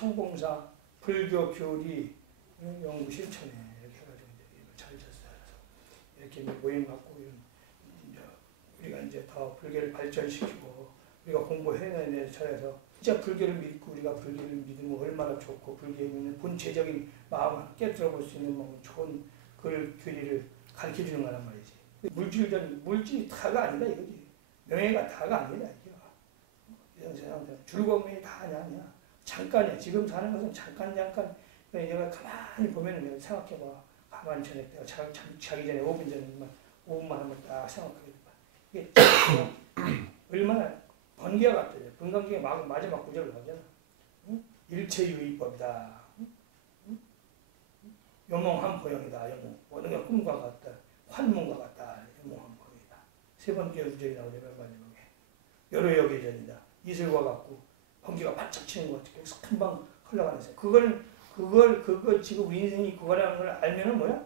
청봉사 불교 교리 연구 실천회 이렇게 해가지고 이제 차려졌어요. 이렇게 모임 갖고 이제 우리가 이제 더 불교를 발전시키고 우리가 공부해내야 될 차에서 진짜 불교를 믿고 우리가 불교를 믿으면 얼마나 좋고 불교에 있는 본체적인 마음을 깨뜨려 볼 수 있는 좋은 그 교리를 가르쳐 주는 거란 말이지. 물질이 다가 아니다 이거지. 명예가 다가 아니다 이거. 이런 세상들 즐거움이 다 아니야. 잠깐이야. 지금 사는 것은 잠깐. 내가 가만히 보면은 내가 생각해봐. 가만히 전에 내가 자기 전에 5분 전에만 5분만 한번 딱 생각하게 돼. 이게 얼마나 번개와 같아요. 금강경의 마지막 구절을 하잖아. 응? 일체유의법이다. 응? 영롱한 보형이다. 영롱. 모든 게 꿈과 같다. 환문과 같다. 영롱한 보형이다. 세 번째 구절이 나오죠. 마지막에. 여러 여기전이다. 이슬과 같고 번개가 바짝 치는 것 같아. 금방 흘러가는 새. 그걸 지금 우리 인생이 그거라는 걸 알면은 뭐야?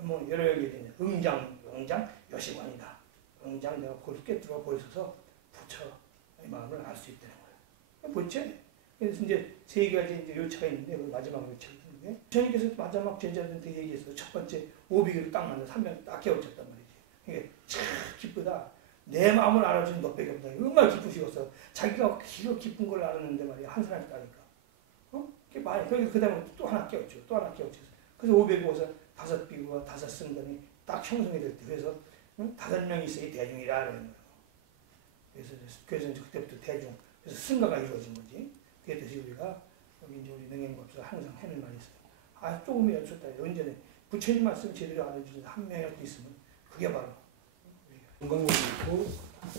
뭐 여러 여기전이다. 응장 여시관이다. 응장 내가 그렇게 들어 보여서 부처의 마음을 알 수 있다는 거예요. 본체. 그래서 이제 세 가지 이제 요차가 있는데 그 마지막 요차가 있는데 부처님께서 마지막 제자들한테 얘기해서 첫 번째 오비기를 딱 만나 3명 딱 깨우쳤단 말이지. 이게 참 기쁘다. 내 마음을 알아주는 너밖에 없다. 얼마나 기쁘시겠어. 자기가 기가 깊은 걸 알았는데 말이야. 한 사람이 따니까. 그게 많이. 그 다음에 또 하나 깨웠죠. 그래서 500이 와서 5비구와 5승관이 딱 형성이 될 때. 그래서 5명이 있어야 대중이라 그러는 거예요. 그래서 이제 그때부터 대중. 그래서 승가가 이루어진 거지. 그에 대해서 우리가 여기 이제 우리 능행법사 항상 해낼 말이 있어요. 아, 조금이라도 좋다. 언제는 부처님 말씀 제대로 알아주는 한 명이라도 있으면 그게 바로 금강경 있고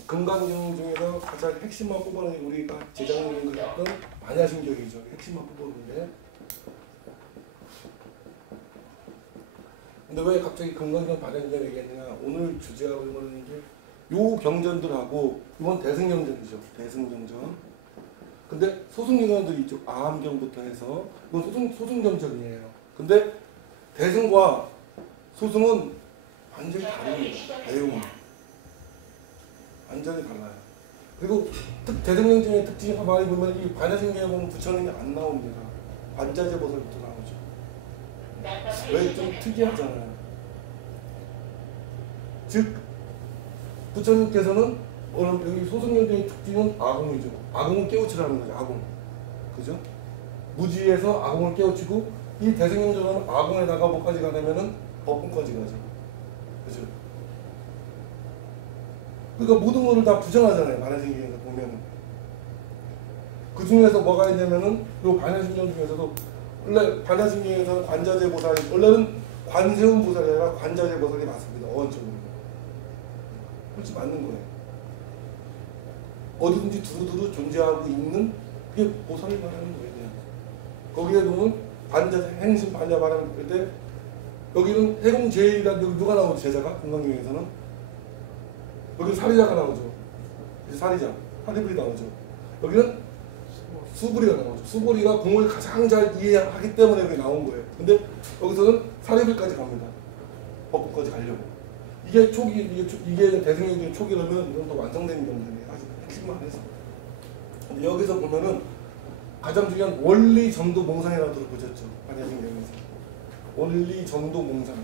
금강경 중에서 가장 핵심만 뽑아내는 우리가 제자님이 그렸던 반야심경이죠. 핵심만 뽑았는데 근데 왜 갑자기 금강경 반야심경 얘기했느냐. 오늘 주제가 뭐냐면 요 경전들하고 이건 대승경전이죠. 대승경전. 근데 소승경전들이 있죠. 아함경부터 해서 이건 소승경전이에요. 근데 대승과 소승은 완전히 다릅니다. 내용은 완전히 달라요. 그리고 대승경전의 특징이 많이 보면 이 반야심경에 보면 부처님이 안 나옵니다. 관자재보살부터 나오죠. 왜 좀 특이하잖아요. 즉 부처님께서는 여기 소승경전의 특징은 아공이죠. 아공을 깨우치라는 거죠. 아공. 그죠? 무지에서 아공을 깨우치고 이 대승경전은 아공에다가 뭐까지 가냐면은 법분까지 가죠. 그죠? 그러니까 모든 것을 다 부정하잖아요. 반야심경에서 보면은. 그 중에서 뭐가 있냐면은 요 반야심경 중에서도 원래 반야심경에서는 관자재보살이 원래는 관세음보살이 아니라 관자재보살이 맞습니다. 어원적으로. 그렇지 맞는 거예요. 어디든지 두루두루 존재하고 있는 그게 보살이 말하는 거예요. 거기에 보면 행심 반야 말할 때 여기는 해공제일이라는 여기 누가 나오죠? 제자가 금강경에서는 여기 사리자가 나오죠. 사리자, 사리불이 나오죠. 여기는 수불이가 나오죠. 수불이가 공을 가장 잘 이해하기 때문에 여기 나온 거예요. 근데 여기서는 사리불까지 갑니다. 법국까지 가려고. 이게 대승경전의 초기라면 이건 또 완성된 경전이에요. 아주 핵심만 해서. 근데 여기서 보면은 가장 중요한 원리 전도 몽상이라고 보셨죠. 반야심경에서. 원리 전도 몽상.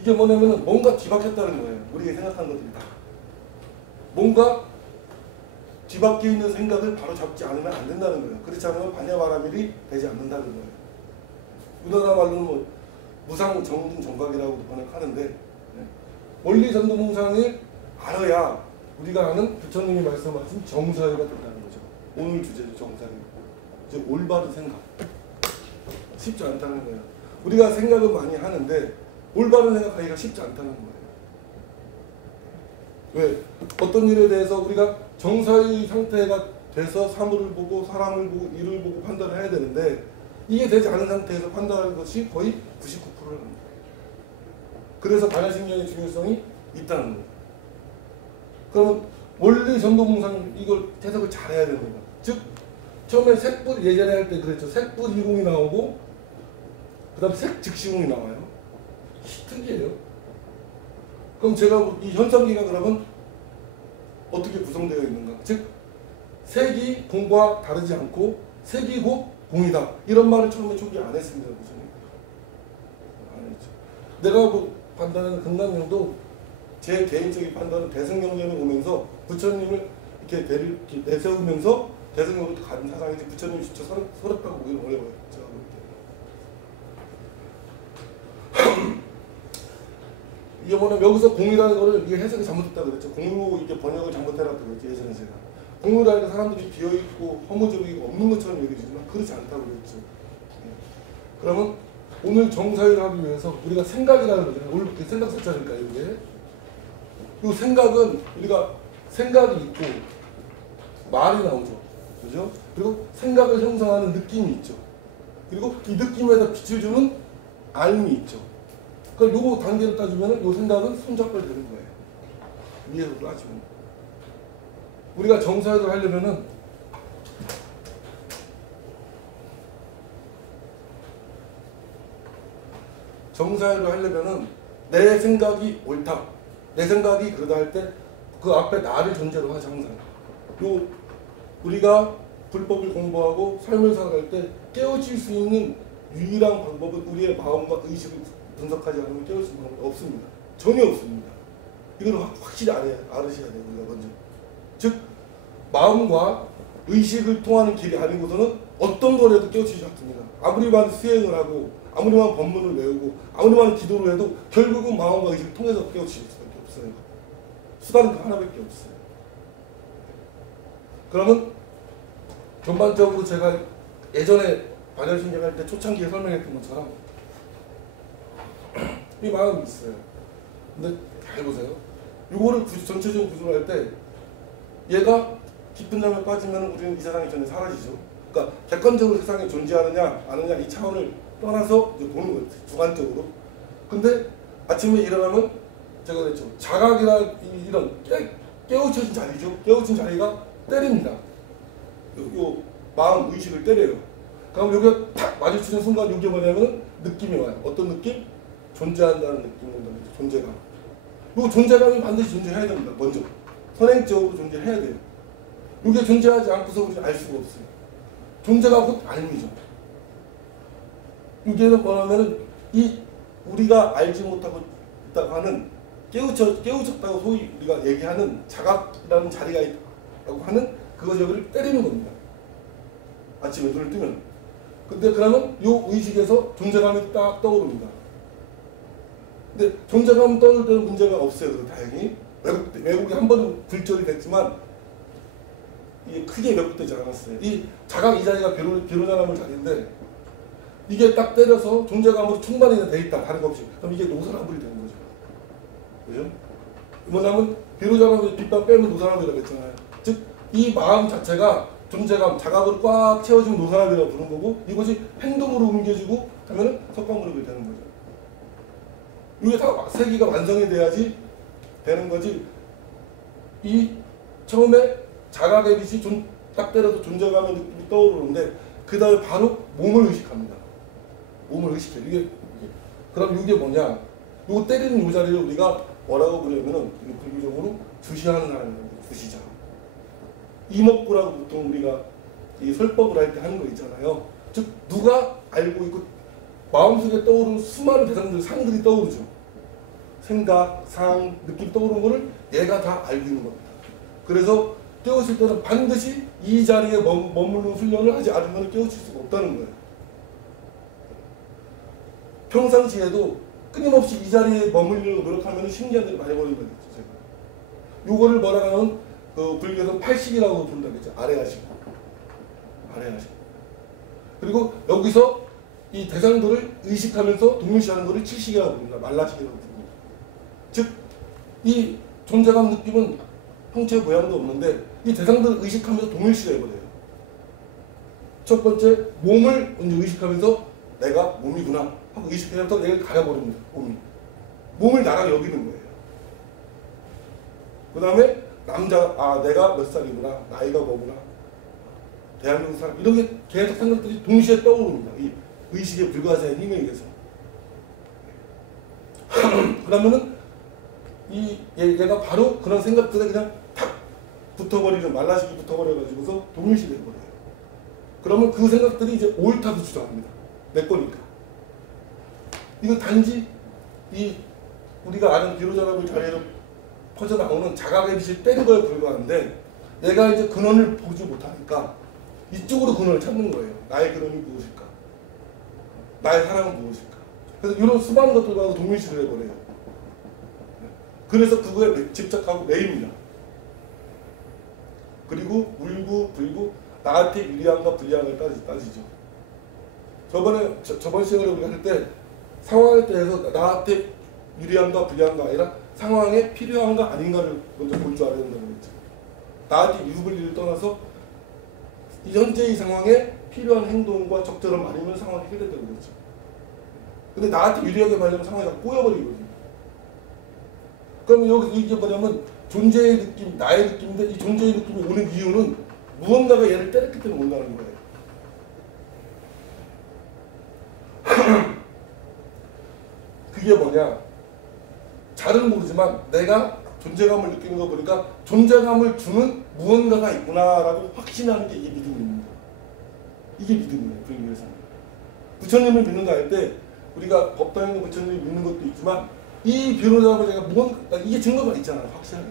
이게 뭐냐면은 뭔가 뒤바뀌었다는 거예요. 우리가 생각한 것들이 다. 뭔가 뒤바뀌어 있는 생각을 바로 잡지 않으면 안 된다는 거예요. 그렇지 않으면 반야바라밀이 되지 않는다는 거예요. 우리나라 말로는 뭐 무상 정등 정각이라고도 번역하는데 원리 전도 몽상을 알아야 우리가 아는 부처님이 말씀하신 정사위가 된다는 거죠. 오늘 주제죠. 정사위. 이제 올바른 생각. 쉽지 않다는 거예요. 우리가 생각은 많이 하는데 올바른 생각하기가 쉽지 않다는 거예요. 왜? 어떤 일에 대해서 우리가 정사위 상태가 돼서 사물을 보고 사람을 보고 일을 보고 판단을 해야 되는데 이게 되지 않은 상태에서 판단하는 것이 거의 99%를 합니다. 그래서 반야심경의 중요성이 있다는 거예요. 그러면 원리 전도몽상 이걸 해석을 잘 해야 되는 거예요. 즉 처음에 색불 예전에 할 때 그랬죠. 색불 이공이 나오고 그 다음 색즉시공이 나와요. 특이해요. 그럼 제가 이 현상기가 그러면 어떻게 구성되어 있는가? 즉 색이 공과 다르지 않고 색이고 공이다. 이런 말을 처음에 초기에 안 했습니다. 부처님. 안 했죠. 내가 뭐 판단하는 금강경도 제 개인적인 판단은 대승경전에 오면서 부처님을 이렇게 내세우면서 대승경으로 간 사상이지 부처님이 진짜 서럽다고 보기는 어려워요. 제가 볼 때. 이게 뭐냐면 여기서 공이라는 거를 이게 해석이 잘못됐다고 그랬죠. 공으로 이렇게 번역을 잘못해놨다고 그랬죠. 예전에 제가. 공유라는 사람들이 비어있고 허무적이고 없는 것처럼 얘기해주지만 그렇지 않다고 그랬죠. 그러면 오늘 정사위를 하기 위해서 우리가 생각이라는 거잖아요. 오늘 생각 썼잖아요. 이게. 이 생각은 우리가 생각이 있고 말이 나오죠. 그죠? 그리고 생각을 형성하는 느낌이 있죠. 그리고 이 느낌에다 빛을 주는 알미 있죠. 그러니까 요 단계를 따지면 요 생각은 손잡고 되는 거예요. 위에서 따지면. 우리가 정사위를 하려면은 내 생각이 옳다. 내 생각이 그러다 할 때 그 앞에 나를 존재로 하지 항상. 요 우리가 불법을 공부하고 삶을 살아갈 때 깨우칠 수 있는 유일한 방법은 우리의 마음과 의식을 분석하지 않으면 깨울 수 있는 방법이 없습니다. 전혀 없습니다. 이걸 확실히 알으셔야 돼요. 우리가 먼저. 즉 마음과 의식을 통하는 길이 아니고서는 어떤 걸 해도 깨우치지 않습니다. 아무리만 수행을 하고 아무리만 법문을 외우고 아무리만 기도를 해도 결국은 마음과 의식을 통해서 깨우칠 수밖에 없어요. 수단은 그 하나밖에 없어요. 그러면 전반적으로 제가 예전에 발열신경 할 때 초창기에 설명했던 것처럼 이 마음이 있어요. 근데 잘 보세요. 이거를 전체적인 구조를 할 때 얘가 깊은 잠에 빠지면 우리는 이 세상이 전혀 사라지죠. 그러니까 객관적으로 세상에 존재하느냐 아느냐 이 차원을 떠나서 이제 보는 거예요. 주관적으로. 근데 아침에 일어나면 제가 그랬죠. 자각이나 이런 깨우쳐진 자리죠. 깨우친 자리가 때립니다. 요 마음 의식을 때려요. 그럼 여기가 탁 마주치는 순간 이게 뭐냐면 느낌이 와요. 어떤 느낌? 존재한다는 느낌이 온다는 거죠. 존재감. 요 존재감이 반드시 존재해야 됩니다. 먼저 선행적으로 존재해야 돼요. 이게 존재하지 않고서 우리는 알 수가 없어요. 존재가 곧 알미죠. 이게는 뭐냐면은 이 우리가 알지 못하고 있다고 하는 깨우쳤다고 소위 우리가 얘기하는 자각이라는 자리가 있다고 하는 그거 저기를 때리는 겁니다. 아침에 눈을 뜨면. 근데 그러면 이 의식에서 존재감이 딱 떠오릅니다. 근데 존재감 떠올 때는 문제가 없어요. 그래서 다행히. 외국이 한 번은 불절이 됐지만 이게 크게 왜곡되지 않았어요. 이 자각 이 자리가 비로자나물 자리인데 이게 딱 때려서 존재감으로 충만히 돼 있다. 다른 거 없이. 그럼 이게 노사나물이 되는 거죠. 그죠? 뭐냐면 비로자나물에 빛만 빼면 노사나물이라고 했잖아요. 즉 이 마음 자체가 존재감, 자각으로 꽉 채워지면 노사나물이라고 부르는 거고 이것이 행동으로 옮겨지고 하면은 석가모니가 되는 거죠. 이게 다 세계가 완성이 돼야지 되는 거지. 이 처음에 자각의 빛이 딱 때려서 존재감의 느낌이 떠오르는데 그 다음에 바로 몸을 의식합니다. 몸을 의식해요. 이게. 그럼 이게 뭐냐? 요 때리는 요 자리를 우리가 뭐라고 부르냐면은 불교적으로 주시하는 사람이라고 주시자. 이목구라고 보통 우리가 이 설법을 할 때 하는 거 있잖아요. 즉 누가 알고 있고 마음속에 떠오르는 수많은 대상들, 상들이 떠오르죠. 생각, 상, 느낌 떠오르는 거를 얘가 다 알고 있는 겁니다. 그래서 깨우칠 때는 반드시 이 자리에 머무르는 훈련을 하지 않으면 깨우칠 수가 없다는 거예요. 평상시에도 끊임없이 이 자리에 머물려고 노력하면 신기한 일이 많이 벌어지는 거죠. 요거를 뭐라 하면 그 불교에서 80이라고 부른다고 했죠. 아래하시고. 아래하시고. 그리고 여기서 이 대상들을 의식하면서 동일시하는 것을 70이라고 부릅니다. 말라식이라고 부릅니다. 즉, 이 존재감 느낌은 형체 모양도 없는데 이 대상들을 의식하면서 동일시가 해버려요. 첫 번째, 몸을 먼저 의식하면서 내가 몸이구나 하고 의식해서 내가 가려버립니다. 몸을 나가 여기는 거예요. 그 다음에 내가 몇 살이구나, 나이가 뭐구나, 대한민국 사람, 이런 게 계속 생각들이 동시에 떠오릅니다. 이 의식의 불가사의 힘에 의해서. 그러면은 얘가 바로 그런 생각들에 그냥 탁 붙어버리는, 말라식이 붙어버려가지고서 동일시 돼버려요. 그러면 그 생각들이 이제 옳다고 주장합니다. 내 거니까. 이거 단지 이 우리가 아는 비로자라고 자리에서 퍼져나오는 자각의 빛을 때린 거에 불과한데 내가 이제 근원을 보지 못하니까 이쪽으로 근원을 찾는 거예요. 나의 근원이 무엇일까? 나의 사랑은 무엇일까? 그래서 이런 수많은 것들과 동일시를 해버려요. 그래서 그거에 집착하고 매입니다. 그리고 울고 불고 나한테 유리한가 불리한가 따지죠. 저번 시간에 우리가 할 때 상황에 대해서 나한테 유리한가 불리한가 아니라 상황에 필요한가 아닌가를 먼저 볼 줄 알아야 된다고 했죠. 나한테 유불리를 떠나서 현재의 상황에 필요한 행동과 적절함 아니면 상황이 해결된다고 그랬죠. 근데 나한테 유리하게 말하면 상황이 다 꼬여버리거든요. 그러면 여기서 이게 뭐냐면 존재의 느낌, 나의 느낌인데 이 존재의 느낌이 오는 이유는 무언가가 얘를 때렸기 때문에 온다는 거예요. 그게 뭐냐? 잘은 모르지만 내가 존재감을 느끼는 거 보니까 존재감을 주는 무언가가 있구나라고 확신하는 게 이게 믿음입니다. 이게 믿음이에요. 그런 의미에서는. 부처님을 믿는다 할 때 우리가 법당에 있는 부처님을 믿는 것도 있지만 이 변호사가 제가 무언가 이게 증거가 있잖아요. 확실하게.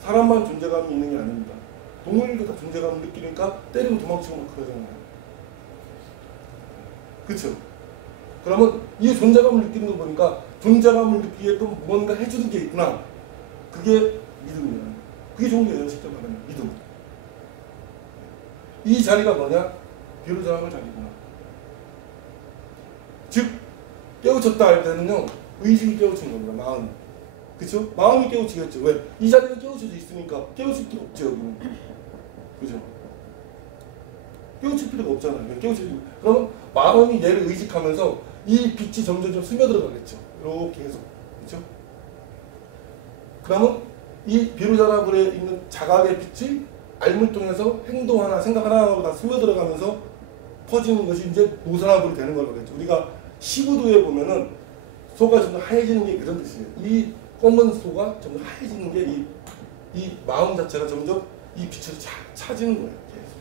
사람만 존재감이 있는 게 아닙니다. 동물들도 다 존재감을 느끼니까 때리고 도망치고 막 그러잖아요. 그렇죠? 그러면 이 존재감을 느끼는 거 보니까 존재감을 느끼게끔 무언가 해주는 게 있구나. 그게 믿음이에요. 그게 종교예요. 직접 말하면 믿음. 이 자리가 뭐냐? 비로자의 자리구나. 즉 깨우쳤다 할 때는요. 의식이 깨우친 겁니다. 마음. 그렇죠? 마음이 깨우치겠죠. 왜? 이 자리는 깨우쳐져 있으니까 깨우칠 필요 없죠. 여기는. 그죠? 깨우칠 필요가 없잖아요. 그러면 마음이 얘를 의식하면서 이 빛이 점점 스며들어가겠죠. 이렇게 해서. 그렇죠? 그러면 이 비로자라불에 있는 자각의 빛이 알물 통해서 행동 하나, 생각 하나하고 다 스며들어가면서 퍼지는 것이 이제 노사라불이 되는 걸로 그랬죠. 우리가 시부도에 보면은 소가 좀 하얘지는 게 그런 뜻이에요. 이 검은 소가 점점 하얘지는 게 이 마음 자체가 점점 이 빛으로 차지는 거예요. 계속.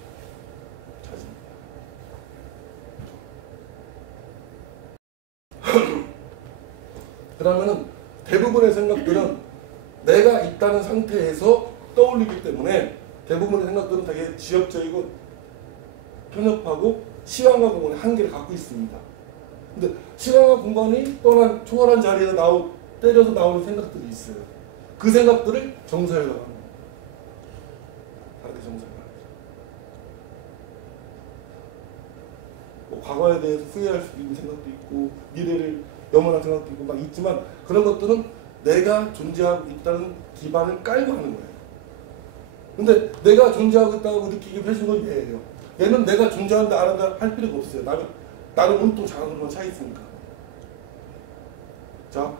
차지는. 그러면은 대부분의 생각들은 내가 있다는 상태에서 떠올리기 때문에 대부분의 생각들은 되게 지역적이고 편협하고 시간과 공간의 한계를 갖고 있습니다. 근데 시간과 공간이 떠난 초월한 자리에서 때려서 나오는 생각들이 있어요. 그 생각들을 정사에 나가는 거예요. 다르게 정사에 나가는 거죠. 과거에 대해서 후회할 수 있는 생각도 있고 미래를 염원할 생각도 있고 막 있지만 그런 것들은 내가 존재하고 있다는 기반을 깔고 하는 거예요. 근데 내가 존재하고 있다고 느끼게 해준 건 얘예요. 얘는 내가 존재한다 안 한다 할 필요가 없어요. 나는 온통 자각으로만 차 있으니까. 자,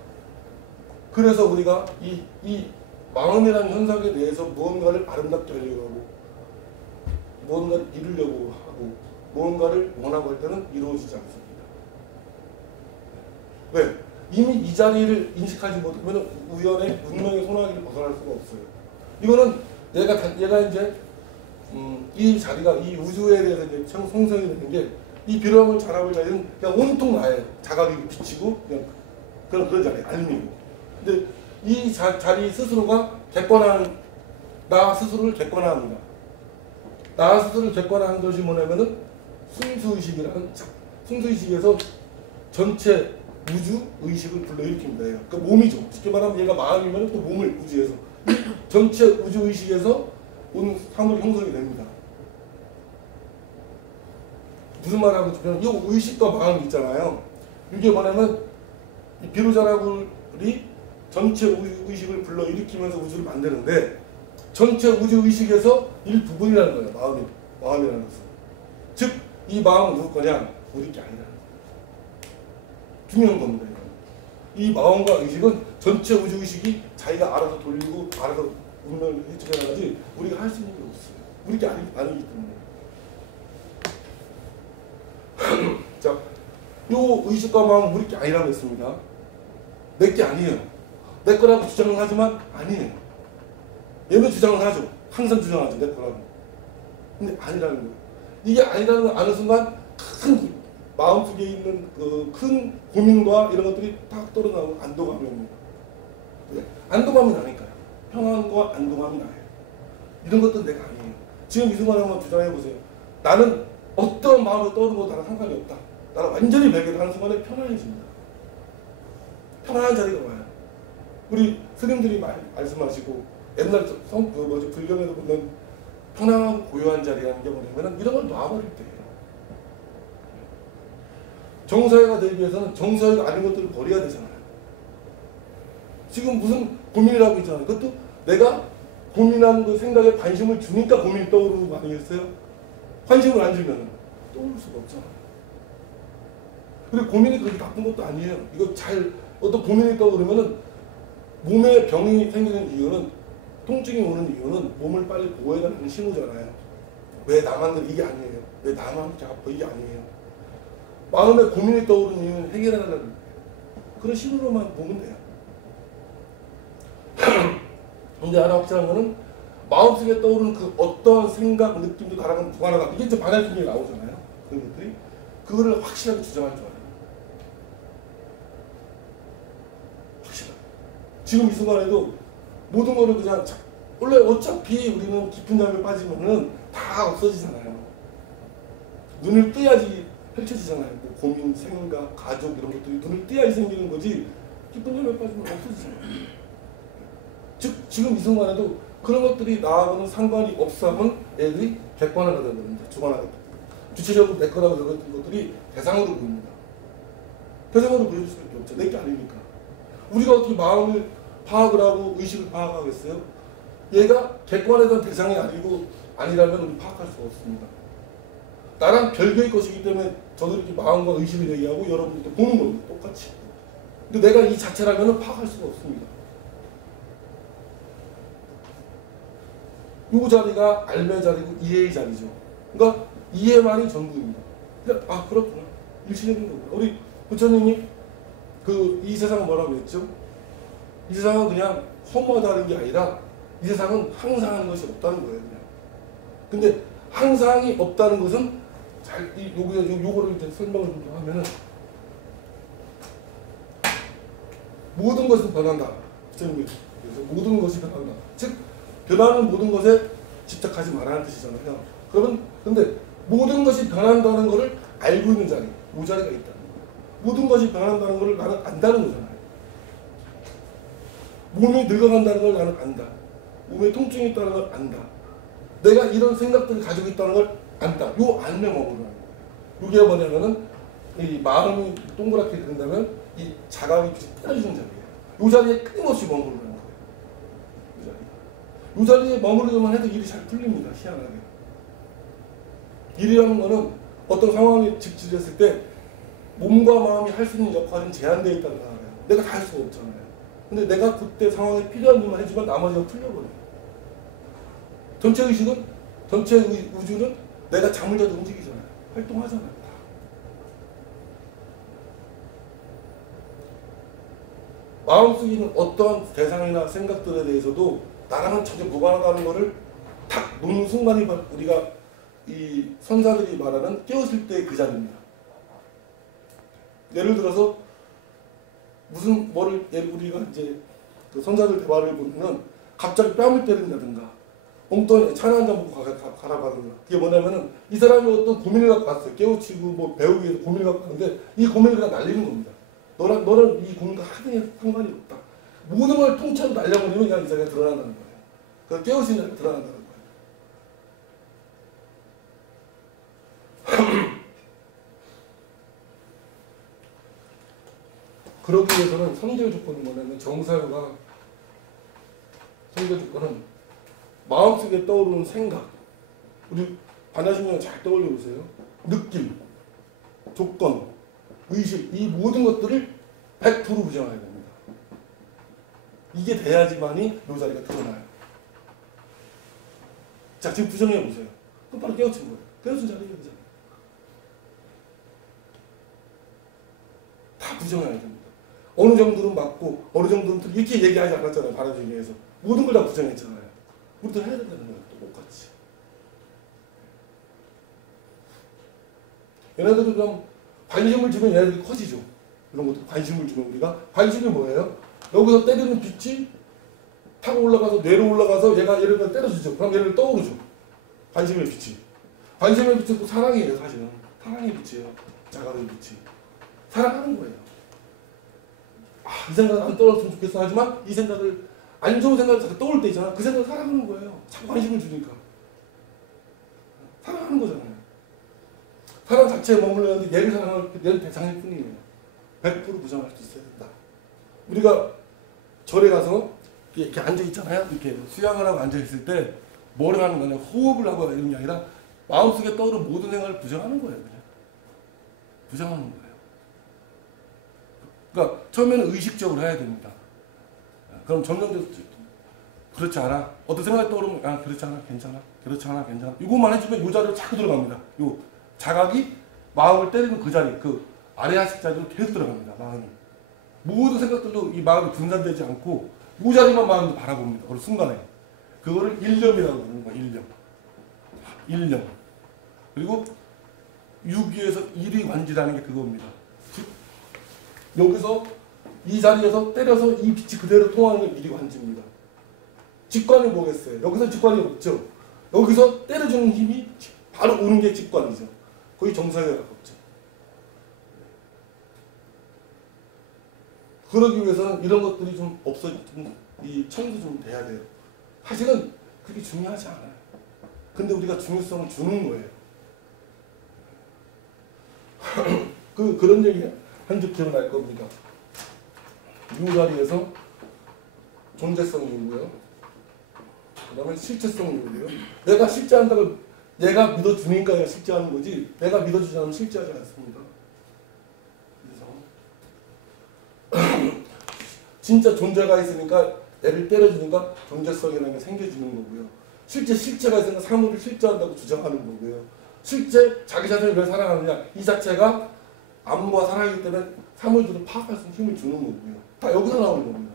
그래서 우리가 이 마음이라는 현상에 대해서 무언가를 아름답게 하려고 하고 무언가를 이루려고 하고 무언가를 원하고 할 때는 이루어지지 않습니다. 왜? 이미 이 자리를 인식하지 못하면 우연의 운명의 소나기를 벗어날 수가 없어요. 이거는 얘가 이제 이 자리가 이 우주에 대해서 이제 성성이 되는 게 이 비로함을 자라볼 자리는 그냥 온통 나예요. 자각이 비치고 그냥 그런 자리 알미고. 근데 이 자리 스스로가 객관화하는 나 스스로를 객관화합니다. 나 스스로를 객관화하는 것이 뭐냐면은 순수의식이라는 순수의식에서 전체 우주 의식을 불러일으킵니다. 그러니까 몸이죠. 쉽게 말하면 얘가 마음이면 또 몸을 우주에서 전체 우주 의식에서 온 사물 형성이 됩니다. 무슨 말하고 싶으면 이 의식과 마음이 있잖아요. 이게 뭐냐면 이 비로자라불이 전체 우주 의식을 불러일으키면서 우주를 만드는데 전체 우주 의식에서 일부분이라는 거예요. 마음이라는 것은. 즉 이 마음은 누구 거냐? 우리 게 아니라는 거예요. 중요한 겁니다. 이 마음과 의식은 전체 우주 의식이 자기가 알아서 돌리고 알아서 운명을 해치게 나가지 우리가 할 수 있는 게 없어요. 우리 게 아니기 때문에. 자, 요 의식과 마음은 우리 게 아니라고 했습니다. 내 게 아니에요. 내 거라고 주장을 하지만 아니에요. 얘는 주장을 하죠. 항상 주장하죠. 내 거라고. 근데 아니라는 거예요. 이게 아니라는 걸 아는 순간 큰 마음속에 있는 그 큰 고민과 이런 것들이 딱 떨어나오고 안도감이 옵니다. 왜? 안도감이 나니까요. 평안과 안도감이 나요. 이런 것들은 내가 아니에요. 지금 이 순간에 한번 주장해 보세요. 나는 어떤 마음으로 떠오르고 나랑 상관이 없다. 나는 완전히 배제를 하는 순간에 편안해집니다. 편안한 자리가 와요. 우리 스님들이 말씀하시고 옛날 불경에도 보면 편안하고 고요한 자리라는 게 뭐냐면 이런 걸 놔버릴 때예요. 정사회가 되기 위해서는 정사회가 아닌 것들을 버려야 되잖아요. 지금 무슨 고민이라고 있잖아요. 그것도 내가 고민하는 그 생각에 관심을 주니까 고민이 떠오르는 거 아니겠어요? 관심을 안 주면 떠오를 수가 없잖아요. 그리고 고민이 그렇게 나쁜 것도 아니에요. 이거 어떤 고민이 떠오르면은 몸에 병이 생기는 이유는, 통증이 오는 이유는 몸을 빨리 보호해가는 신호잖아요. 왜 나만 그래? 이게 아니에요. 왜 나만 이렇게 아파? 이게 아니에요. 마음에 고민이 떠오르는 이유는 해결하려는 그런 신호로만 보면 돼요. 근데 하나 확실한 거는 마음속에 떠오르는 그 어떠한 생각, 느낌도 나랑은 무관하다. 이게 이제 반야심이 나오잖아요. 그런 것들이. 그거를 확실하게 주장할 줄 알아요. 확실하게. 지금 이 순간에도 모든 거를 그냥 원래 어차피 우리는 깊은 잠에 빠지면은 다 없어지잖아요. 눈을 뜨야지 펼쳐지잖아요. 뭐 고민, 생각, 가족 이런 것들이 눈을 뜨야지 생기는 거지 깊은 잠에 빠지면 없어지잖아요. 즉 지금 이 순간에도 그런 것들이 나하고는 상관이 없어 하면 애들이 객관화가 되거든요. 주관화가 됩니다. 주체적으로 내 거라고 생각했던 것들이 대상으로 보입니다. 대상으로 보여줄 수밖에 없죠. 내 게 아니니까. 우리가 어떻게 마음을 파악을 하고 의식을 파악하겠어요? 얘가 객관에 대한 대상이 아니라면 우리 파악할 수가 없습니다. 나랑 별개의 것이기 때문에 저도 이렇게 마음과 의식을 얘기하고 여러분들도 보는 겁니다. 똑같이. 근데 내가 이 자체라면 파악할 수가 없습니다. 이 자리가 알매 자리고 이해의 자리죠. 그러니까 이해만이 전부입니다. 아 그렇구나. 일시적인 거구나. 우리 부처님이 이 세상은 뭐라고 했죠? 이 세상은 그냥 허무하다는 게 아니라 이 세상은 항상 하는 것이 없다는 거예요. 그냥. 근데 항상이 없다는 것은 요거를 이제 설명을 좀 하면은 모든 것은 변한다. 부처님이 그래서 모든 것이 변한다. 즉 변하는 모든 것에 집착하지 말라는 뜻이잖아요. 그러면 근데 모든 것이 변한다는 것을 알고 있는 자리, 이 자리가 있다는 거예요. 모든 것이 변한다는 것을 나는 안다는 거잖아요. 몸이 늙어간다는 걸 나는 안다. 몸에 통증이 있다는 걸 안다. 내가 이런 생각들을 가지고 있다는 걸 안다. 요 안에 머무르는 거예요. 이게 뭐냐면은 이 마음이 동그랗게 된다면 이 자각이 떨어지는 자리예요. 이 자리에 끊임없이 머무르는 거예요. 이 자리에 머무르기만 해도 일이 잘 풀립니다. 희한하게. 일이라는 거는 어떤 상황이 직질했을 때 몸과 마음이 할 수 있는 역할은 제한되어 있다는 걸 알아요. 내가 다 할 수가 없잖아요. 근데 내가 그때 상황에 필요한 일만 해주면 나머지가 풀려버려요. 전체 의식은, 전체 우주는 내가 잠을 자도 움직이잖아요. 활동하잖아요. 다. 마음속에 있는 어떠한 대상이나 생각들에 대해서도 나랑은 전혀 무관하다는 것을 탁 놓는 순간이 우리가 이 선사들이 말하는 깨웠을 때의 그 자리입니다. 예를 들어서 우리가 이제 그 선사들 대화를 보면 갑자기 뺨을 때린다든가 엉뚱한 차나 한잔 먹고 가라가든가 그게 뭐냐면은 이 사람이 어떤 고민을 갖고 왔어요. 깨우치고 뭐 배우기 위해서 고민을 갖고 왔는데 이 고민을 그냥 날리는 겁니다. 너는 이 고민과 하등에 상관이 없다. 모든 걸 통째로 날려버리면 그냥 이 자리가 드러난다는 거예요. 그래서 깨울 수 있는 자리가 드러난다는 거예요. 그러기 위해서는 선결 조건이 뭐냐면 정사유가 선결 조건은 마음속에 떠오르는 생각, 우리 반야심경 잘 떠올려 보세요. 느낌, 조건, 의식, 이 모든 것들을 100% 부정해야 됩니다. 이게 돼야지만이 이 자리가 드러나요. 자, 지금 부정해 보세요. 그럼 바로 깨우친 거예요. 깨우친 자리가 되잖아요. 다 부정해야 됩니다. 어느 정도는 맞고 어느 정도는 이렇게 얘기하지 않았잖아요. 반야심경에서 모든 걸 다 부정했잖아요. 우리도 해야 된다는 거예요. 똑같이. 얘네들은 그럼 관심을 주면 얘네들이 커지죠. 이런 것도 관심을 주면 우리가 관심이 뭐예요? 여기서 때리는 빛이 타고 올라가서 뇌로 올라가서 얘가 예를 들어 때려주죠. 그럼 얘를 떠오르죠. 관심의 빛이. 관심의 빛은 또 사랑이에요. 사실은 사랑의 빛이에요. 자각의 빛이. 사랑하는 거예요. 이 생각 안 떠올랐으면 좋겠어 하지만 이 생각을 안 좋은 생각을 자꾸 떠올 때 있잖아. 그 생각을 사랑하는 거예요. 참 관심을 주니까. 사랑하는 거잖아요. 사랑 자체에 머물렀는데 얘를 사랑할 때 얘는 대상일 뿐이에요. 100% 부정할 수 있어야 된다. 우리가 절에 가서 이렇게 앉아 있잖아요. 이렇게 수양을 하고 앉아 있을 때 뭘 하는 거냐? 호흡을 하고 이런 게 아니라 마음속에 떠오르는 모든 생각을 부정하는 거예요. 그냥 부정하는 거예요. 그러니까 처음에는 의식적으로 해야 됩니다. 그럼 점점 그렇지 않아. 어떤 생각이 떠오르면 그렇지 않아, 괜찮아, 그렇지 않아, 괜찮아. 이것만 해주면 이 자리로 자꾸 들어갑니다. 요 자각이 마음을 때리는 그 자리, 그 아래 하식 자리로 계속 들어갑니다. 마음이 모든 생각들도 이 마음이 분산되지 않고 이 자리만 마음이 바라봅니다. 그 순간에 그거를 일념이라고 하는 거야. 일념. 그리고 유기에서 일이관지라는 게 그겁니다. 즉 여기서 이 자리에서 때려서 이 빛이 그대로 통하는 게 일이관지입니다. 직관이 뭐겠어요? 여기서 직관이 없죠. 여기서 때려주는 힘이 바로 오는 게 직관이죠. 거의 정사에 가깝죠. 그러기 위해서는 이런 것들이 좀 이 청도 좀 돼야 돼요. 사실은 그렇게 중요하지 않아요. 근데 우리가 중요성을 주는 거예요. 그런 얘기 한 적 기억날 겁니다. 이 자리에서 존재성 이유고요. 그 다음에 실체성 이유고요. 내가 실제한다고 내가 믿어주니까 실제하는 거지 내가 믿어주지 않으면 실제하지 않습니다. 그래서 진짜 존재가 있으니까 애를 때려주니까 존재성이라는 게 생겨지는 거고요. 실제가 있으니까 사물을 실제한다고 주장하는 거고요. 실제 자기 자신을 왜 사랑하느냐 이 자체가 암과 사랑이기 때문에 사물들을 파악할 수 있는 힘을 주는 거고요. 다 여기서 나오는 겁니다.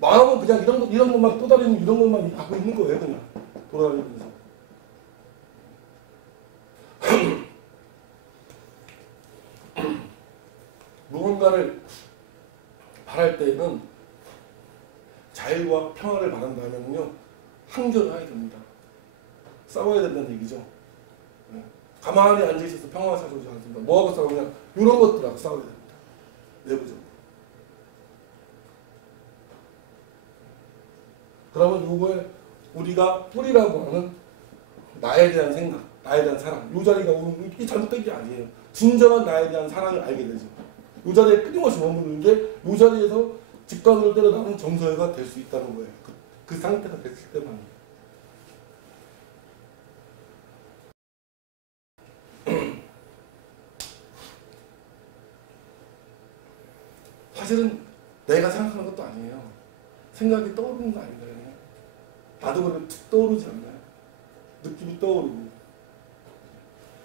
마음은 그냥 이런 것만 또다니는 이런 것만 갖고 있는 거예요. 그냥 돌아다니면서. 무언가를 바랄 때에는 자유와 평화를 바란다면요 항전을 해야 됩니다. 싸워야 된다는 얘기죠. 가만히 앉아있어서 평화가 찾아오지 않습니다. 뭐하고 싸우냐? 이런 것들하고 싸워야 됩니다. 내부적으로. 그러면 요거에 우리가 뿌리라고 하는 나에 대한 생각, 나에 대한 사랑, 이 자리가 오는 게 잘못된 게 아니에요. 진정한 나에 대한 사랑을 알게 되죠. 이 자리에 끊임없이 머무르는 게 이 자리에서 직관으로 때려 나오는 정서가 될 수 있다는 거예요. 그 상태가 됐을 때만. 사실은 내가 생각하는 것도 아니에요. 생각이 떠오르는 거 아닌가요? 나도 모르게 툭 떠오르지 않나요? 느낌이 떠오르고.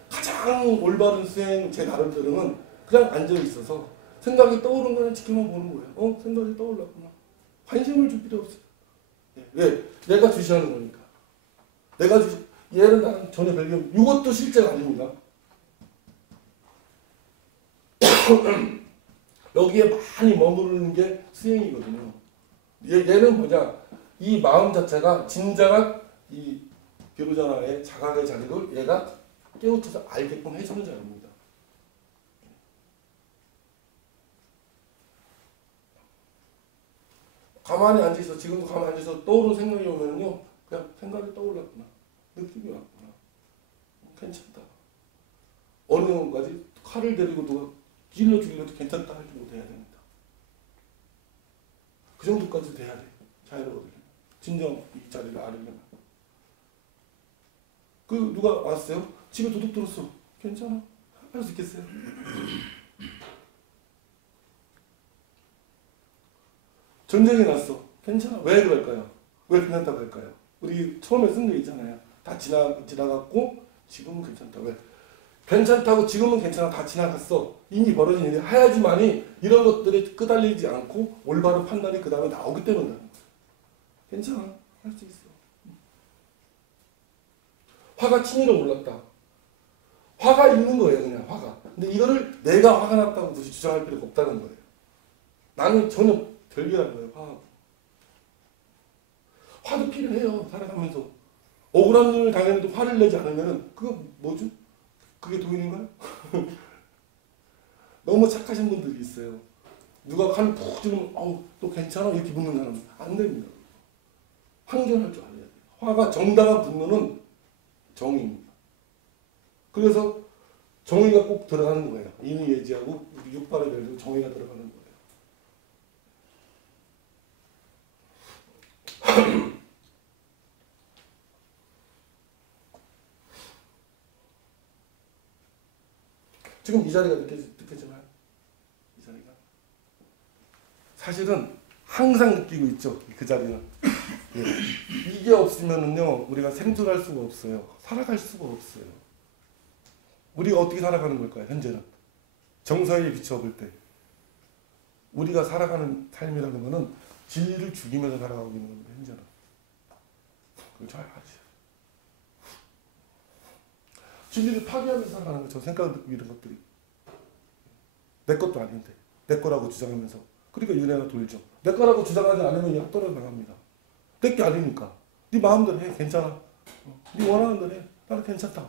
가장 올바른 수행 제 나름대로는 그냥 앉아있어서 생각이 떠오르는 거는 지켜만 보는 거예요. 생각이 떠올랐구나. 관심을 줄 필요 없어요. 왜? 내가 주시하는 거니까. 얘는 나는 전혀 별개. 이것도 실제가 아닙니다. 여기에 많이 머무르는 게 수행이거든요. 얘는 뭐냐? 이 마음 자체가 진정한 이 비로자나의 자각의 자리를 얘가 깨우쳐서 알게끔 해주는 자리입니다. 가만히 앉아있어. 지금도 가만히 앉아서 떠오르는 생각이 오면요. 그냥 생각이 떠올랐구나. 느낌이 왔구나. 괜찮다. 어느 정도까지 칼을 데리고 누가 찔러 죽이려도 괜찮다 할 정도 돼야 됩니다. 그 정도까지 돼야 돼. 자유로거든요. 진정 이 자리를 알으면. 누가 왔어요? 집에 도둑 들었어. 괜찮아. 할 수 있겠어요? 전쟁이 났어. 괜찮아. 왜 그럴까요? 왜 괜찮다고 할까요? 우리 처음에 쓴 거 있잖아요. 다 지나갔고 지금은 괜찮다. 왜? 괜찮다고 지금은 괜찮아. 다 지나갔어. 이미 벌어진 일이 해야지만이 이런 것들에 끄달리지 않고 올바른 판단이 그 다음에 나오기 때문에 괜찮아. 할 수 있어. 화가 치밀어 올랐다. 화가 있는 거예요. 그냥 화가. 근데 이거를 내가 화가 났다고 굳이 주장할 필요가 없다는 거예요. 나는 전혀 별개라는 거예요. 화하고. 화도 필요해요. 살아가면서. 억울한 일을 당했는데 화를 내지 않으면 그거 뭐죠? 그게 도인인가요? 너무 착하신 분들이 있어요. 누가 칼을 푹 찌르면 또 괜찮아? 이렇게 묻는 사람 안 됩니다. 항전할 줄 알아야 돼요. 화가 정당한 분노는 정의입니다. 그래서 정의가 꼭 들어가는 거예요. 인의 예지하고 육발의 별도 정의가 들어가는 거예요. 지금 이 자리가 느껴지나요? 이 자리가? 사실은 항상 느끼고 있죠. 그 자리는. 예. 이게 없으면은요, 우리가 생존할 수가 없어요. 살아갈 수가 없어요. 우리가 어떻게 살아가는 걸까요? 현재는. 정서에 비춰볼 때. 우리가 살아가는 삶이라는 것은 진리를 죽이면서 살아가고 있는 겁니다. 현재는. 그걸 잘 아시죠. 진리를 파괴하면서 살아가는 거죠. 생각을 듣고 이런 것들이. 내 것도 아닌데. 내 거라고 주장하면서. 그러니까 윤회가 돌죠. 내 거라고 주장하지 않으면 약 떨어져 나갑니다. 내 게 아니니까. 네 마음대로 해. 괜찮아. 네 원하는 대로 해. 나는 괜찮다.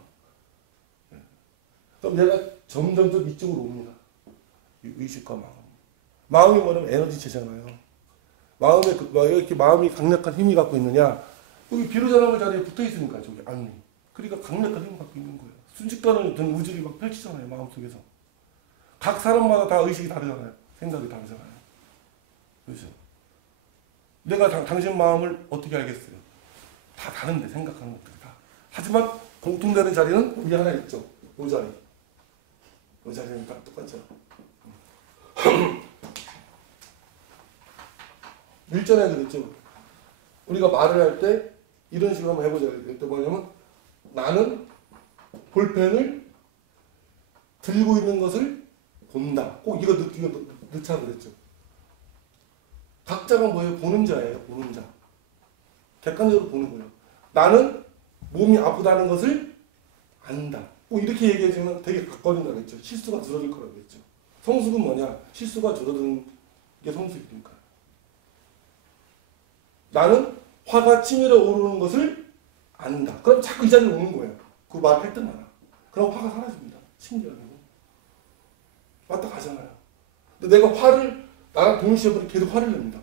그럼 내가 점점점 이쪽으로 옵니다. 의식과 마음. 마음이 뭐냐면 에너지체잖아요. 마음에 이렇게 마음이 강력한 힘이 갖고 있느냐. 여기 비로자나무 자리에 붙어 있으니까 저기 안리. 그러니까 강력한 힘을 갖고 있는 거예요. 순식간에 든 우주를 막 펼치잖아요. 마음속에서. 각 사람마다 다 의식이 다르잖아요. 생각이 다르잖아요. 그렇죠? 내가 당신 마음을 어떻게 알겠어요? 다 다른데 생각하는 것들이 다. 하지만 공통되는 자리는 여기 하나 있죠. 이 자리. 이 자리는 다 똑같죠. 일전에 그랬죠. 우리가 말을 할 때 이런 식으로 한번 해보자. 그때 뭐냐면 나는 볼펜을 들고 있는 것을 본다. 꼭 이거 넣자 그랬죠. 각자가 뭐예요? 보는 자예요. 보는 자. 객관적으로 보는 거예요. 나는 몸이 아프다는 것을 안다. 꼭 이렇게 얘기해주면 되게 가까워진다고 했죠. 실수가 줄어들 거라고 했죠. 성숙은 뭐냐? 실수가 줄어드는 게 성숙이니까. 나는 화가 치밀어 오르는 것을 안다. 그럼 자꾸 이 자리에 오는 거예요. 그 말 할 때마다. 그럼 화가 사라집니다. 신기하게. 왔다 가잖아요. 근데 내가 화를 나랑 동시에 계속 화를 냅니다.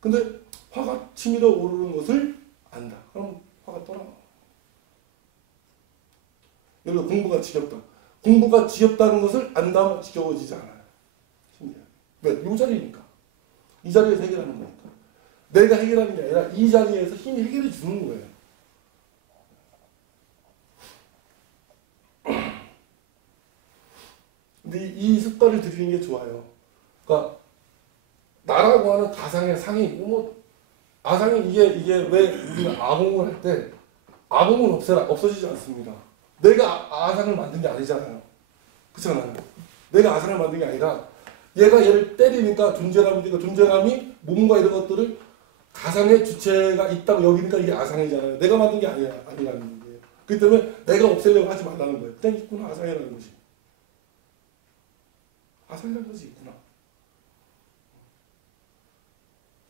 근데 화가 치밀어 오르는 것을 안다. 그럼 화가 떠나가. 여러분 공부가 지겹다. 공부가 지겹다는 것을 안다면 지겨워지지 않아요. 신기해요. 왜? 이 자리니까. 이 자리에서 해결하는 거니까. 내가 해결하는 게 아니라 이 자리에서 힘이 해결해 주는 거예요. 근데 이 습관을 들이는 게 좋아요. 그러니까 나라고 하는 가상의 상이 아상이 이게 왜 우리가 아공을 할 때 아공은 없어지지 않습니다. 내가 아상을 만든 게 아니잖아요. 그렇잖아요. 내가 아상을 만든 게 아니라 얘를 때리니까 존재감이 되고 존재감이 몸과 이런 것들을 가상의 주체가 있다고 여기니까 이게 아상이잖아요. 내가 만든 게 아니라는 거예요. 그렇기 때문에 내가 없애려고 하지 말라는 거예요. 그냥 있구나 아상이라는 것이. 아상이라는 것이 있구나.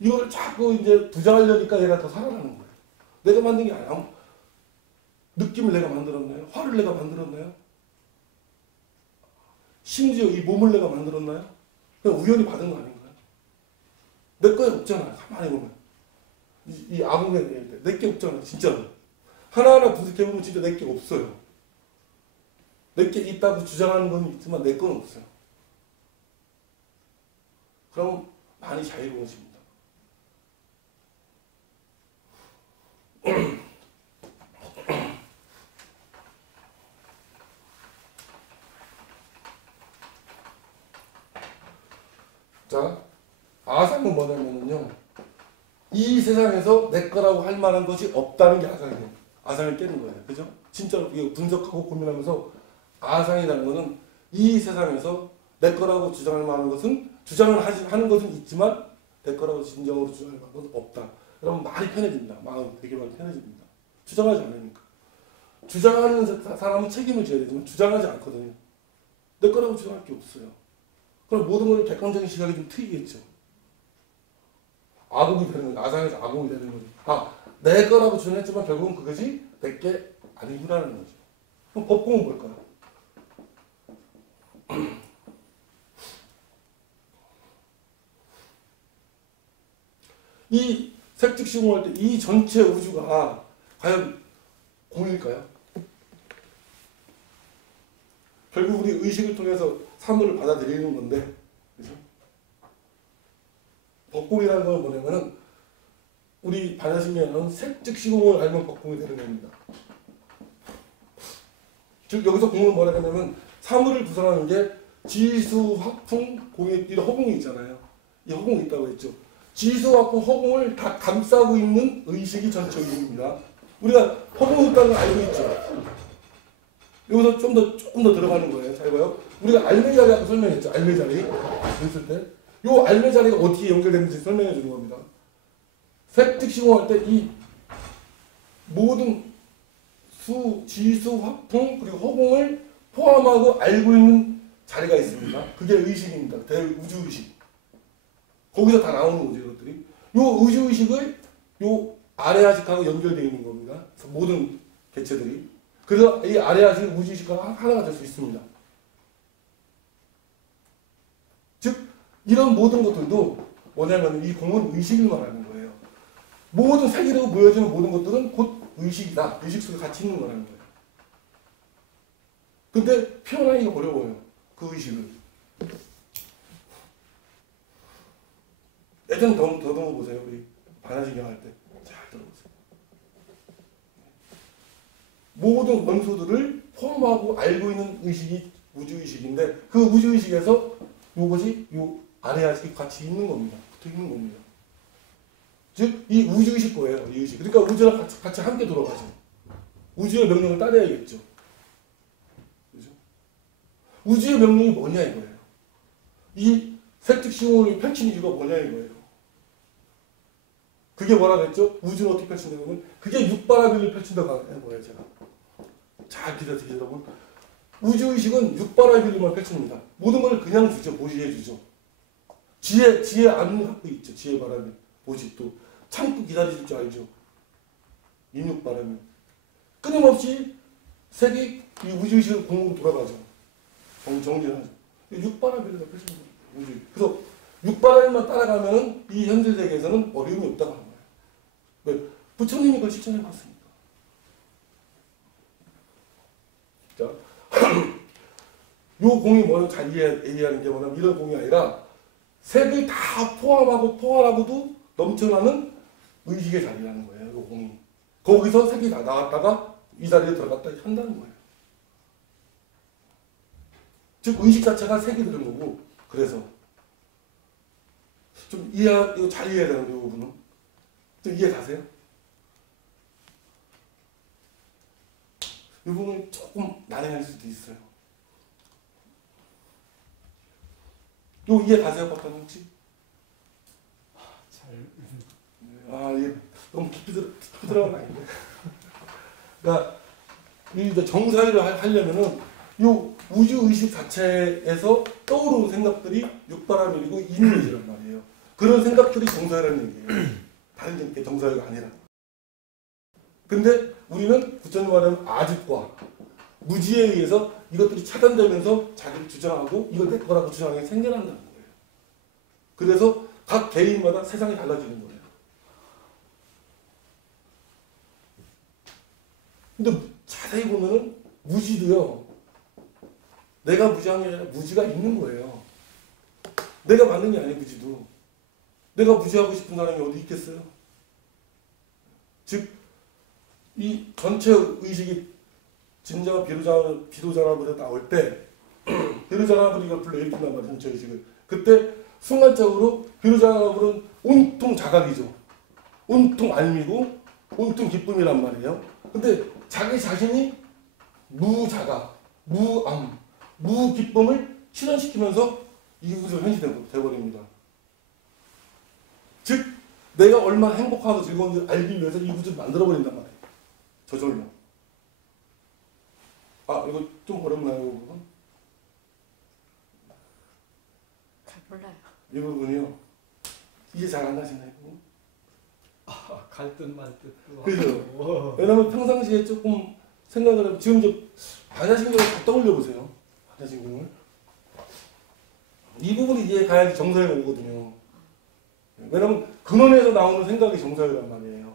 이거를 자꾸 이제 부정하려니까 얘가 더 살아나는 거예요. 내가 만든 게 아니야. 느낌을 내가 만들었나요? 화를 내가 만들었나요? 심지어 이 몸을 내가 만들었나요? 그냥 우연히 받은 거 아닌가요? 내 거에 없잖아요. 가만히 보면. 이 아궁에 내 게 없잖아요. 진짜로. 하나하나 분석해보면 진짜 내 게 없어요. 내 게 있다고 주장하는 건 있지만 내 건 없어요. 그럼 많이 자유로워집니다. 자, 아상은 뭐냐면요. 이 세상에서 내 거라고 할 만한 것이 없다는 게 아상이에요. 아상을 깨는 거예요. 그죠? 진짜로 분석하고 고민하면서 아상이라는 것은 이 세상에서 내 거라고 주장할 만한 것은 주장을 하는 것은 있지만 내 거라고 진정으로 주장할 만한 것은 없다. 그러면 말이 편해집니다. 마음이 되게 많이 편해집니다. 주장하지 않으니까. 주장하는 사람은 책임을 져야 되지만 주장하지 않거든요. 내 거라고 주장할 게 없어요. 그럼 모든 걸 객관적인 시각이 좀 트이겠죠. 아공이 되는 거죠. 아상에서 아공이 되는 거죠. 아, 내 거라고 주장했지만 결국은 그것이 내게 아니구나라는 거죠. 그럼 법공은 뭘까요? 이 색즉시공할 때 이 전체 우주가 과연 공일까요? 결국 우리 의식을 통해서 사물을 받아들이는 건데, 그죠? 법공이라는 건 뭐냐면은 우리 반야심리학은 색즉시공을 알면 법공이 되는 겁니다. 즉 여기서 공은 뭐라 하냐면 사물을 구성하는 게 지수, 화풍, 공이 이런 허공이 있잖아요. 이 허공이 있다고 했죠. 지수, 화풍, 허공을 다 감싸고 있는 의식이 전체 의식입니다. 우리가 허공이 있다는 걸 알고 있죠. 여기서 조금 더 들어가는 거예요. 잘 봐요. 우리가 알매자리 아까 설명했죠. 알매자리 했을 때, 요 알매자리가 어떻게 연결되는지 설명해 주는 겁니다. 색즉시공할 때 이 모든 수, 지수, 화풍 그리고 허공을 포함하고 알고 있는 자리가 있습니다. 그게 의식입니다. 대우주의식. 거기서 다 나오는 거죠, 이것들이. 요 우주의식을 요 아래아식하고 연결되어 있는 겁니다. 모든 개체들이. 그래서 이 아래아식 우주의식과 하나가 될 수 있습니다. 즉 이런 모든 것들도 뭐냐면 이 공은 의식을 말하는 거예요. 모든 세계로 모여지는 모든 것들은 곧 의식이다. 의식 속에 같이 있는 거라는 거예요. 근데 표현하기가 어려워요. 그 의식을. 예전 더듬어 보세요. 우리 반야신경 할 때. 잘 들어보세요. 모든 원소들을 포함하고 알고 있는 의식이 우주의식인데 그 우주의식에서 이것이 요 아래아식이 같이 있는 겁니다. 붙어 있는 겁니다. 즉, 이 우주의식 거예요. 이 의식. 그러니까 우주랑 같이 함께 돌아가죠. 우주의 명령을 따라야겠죠. 그죠? 우주의 명령이 뭐냐 이거예요. 이 색즉시공을 펼친 이유가 뭐냐 이거예요. 그게 뭐라 그랬죠? 우주는 어떻게 펼친다면 그게 육바라밀을 펼친다고 하는 거예요. 제가. 잘 기다리세요 여러분. 우주의식은 육바라밀만 펼칩니다. 모든 걸 그냥 주죠. 보시해 주죠. 지혜 안을 갖고 있죠. 지혜 바라밀. 보시 또 참고 기다리실 줄 알죠. 인육바라밀. 끊임없이 색이 이 우주의식을 공으로 돌아가죠. 정진하죠. 육바라밀을 펼칩니다. 우주. 그래서 육바라밀만 따라가면 이 현실 세계에서는 어려움이 없다고 하는 거예요. 왜? 부처님이 그걸 실천해 봤습니다. 자, 요 공이 뭐냐면 잘 이해하는 게 뭐냐면 이런 공이 아니라 색을 다 포함하고도 넘쳐나는 의식의 자리라는 거예요. 요 공이. 거기서 색이 다 나왔다가 이 자리에 들어갔다 한다는 거예요. 즉 의식 자체가 색이 되는 거고 그래서 좀 이거 잘 이해해야 되는데 이 부분은 좀 이해 가세요? 이 부분은 조금 난해할 수도 있어요. 요 이해 가세요, 박사님 혹시? 잘. 이게 너무 깊이 들어가면 아닌데. 그러니까 이 정사위를 하려면은 요 우주 의식 자체에서 떠오르는 생각들이 육바라밀이고 인의식이란 말이에요. 그런 생각들이 정사위라는 얘기예요. 다른 게 정사위가 아니라. 근데 우리는 부처님 말하는 아집과 무지에 의해서 이것들이 차단되면서 자기를 주장하고 이걸 내 거라고 주장하는 게 생겨난다는 거예요. 그래서 각 개인마다 세상이 달라지는 거예요. 근데 자세히 보면은 무지도요. 내가 무지한 게 아니라 무지가 있는 거예요. 내가 맞는 게 아니에요. 무지도. 내가 무지하고 싶은 사람이 어디 있겠어요? 즉, 이 전체 의식이 진정한 비로자나불에 나올 때 비로자나불이 이걸 불러일으킨단 말이에요. 전체 의식을. 그때 순간적으로 비로자나불은 온통 자각이죠. 온통 알미고 온통 기쁨이란 말이에요. 근데 자기 자신이 무자각, 무암, 무기쁨을 실현시키면서 이 우주가 현실되어버립니다. 즉 내가 얼마나 행복하고 즐거운지 알기 위해서 이 우주를 만들어버린단 말이에요. 저절로. 아 이거 좀 어렵나요? 이 부분? 잘 몰라요. 이 부분이요. 이게 잘 안 가시나요? 이 부분? 아, 갈듯 말듯. 그죠? 왜냐면 평상시에 조금 생각을 하면 지금 저 반야신경을 다 떠올려 보세요. 반야신경을. 이 부분이 이해 가야지 정서가 오거든요. 왜냐면 근원에서 나오는 생각이 정서란 말이에요.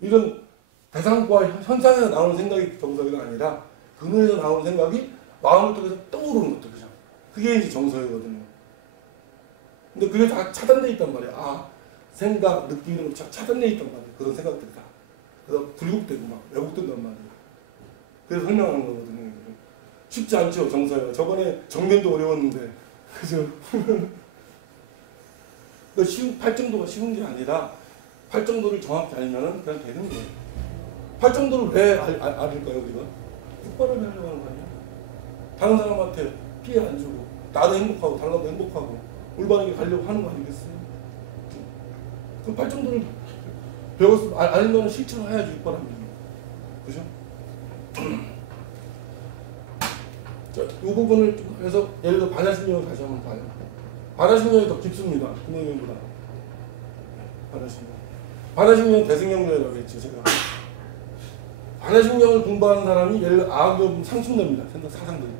이런 대상과 현상에서 나오는 생각이 정서가 아니라 근원에서 나오는 생각이 마음을 통해서 떠오르는 것들, 그죠? 그게 이제 정서거든요. 근데 그게 다 차단돼 있단 말이에요. 아, 생각, 느낌 이런 거 차단돼 있단 말이에요. 그런 생각들이 다. 그래서 굴곡되고 막 왜곡된단 말이에요. 그래서 설명하는 거거든요. 쉽지 않죠, 정서가. 저번에 정면도 어려웠는데, 그죠? 그 쉬운, 팔정도가 쉬운 게 아니라 팔정도를 정확히 알면은 그냥 되는 거예요. 팔정도를 왜 알을까요, 우리가? 똑바로 하려고 하는 거 아니야? 다른 사람한테 피해 안 주고, 나도 행복하고, 다른 사람도 행복하고, 올바르게 가려고 하는 거 아니겠어요? 그 팔정도를 배웠으면, 알면 실천을 해야지, 육바랍니다. 그죠? 자, 이 부분을 좀 해서, 예를 들어 반야신경을 다시 한번 봐요. 반야신경이 더 깊습니다. 금강경보다. 반야신경. 반야신경은 대승경이라고 했죠, 제가. 반야신경을 공부하는 사람이 예를 들어 아함경 상승됩니다. 생각 사상들이.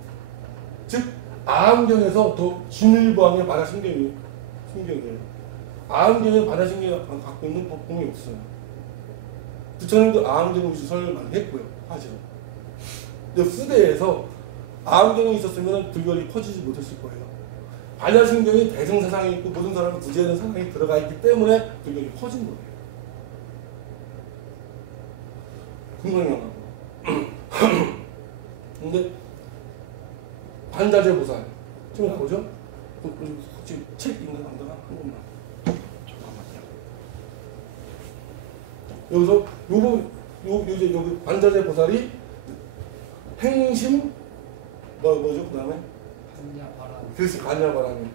즉 아함경에서 더 진일보하게 반야신경이에요. 아함경에 반야신경이 갖고 있는 법공이 없어요. 부처님도 아함경 위주설을 많이 했고요. 사실은. 근데 후대에서 아함경이 있었으면 불교가 퍼지지 못했을 거예요. 반야신경이 대승사상이 있고 모든 사람이 구제하는 사상이 들어가 있기 때문에 불교가 퍼진 거예요. 금강경하고. 근데 반자재 보살 지금 나오죠? 혹시 책 있나 남다가 한 번만. 여기서 이제 여기 반자재 보살이 행심 뭐죠 그다음에 반야바람. 그래서 반야바람이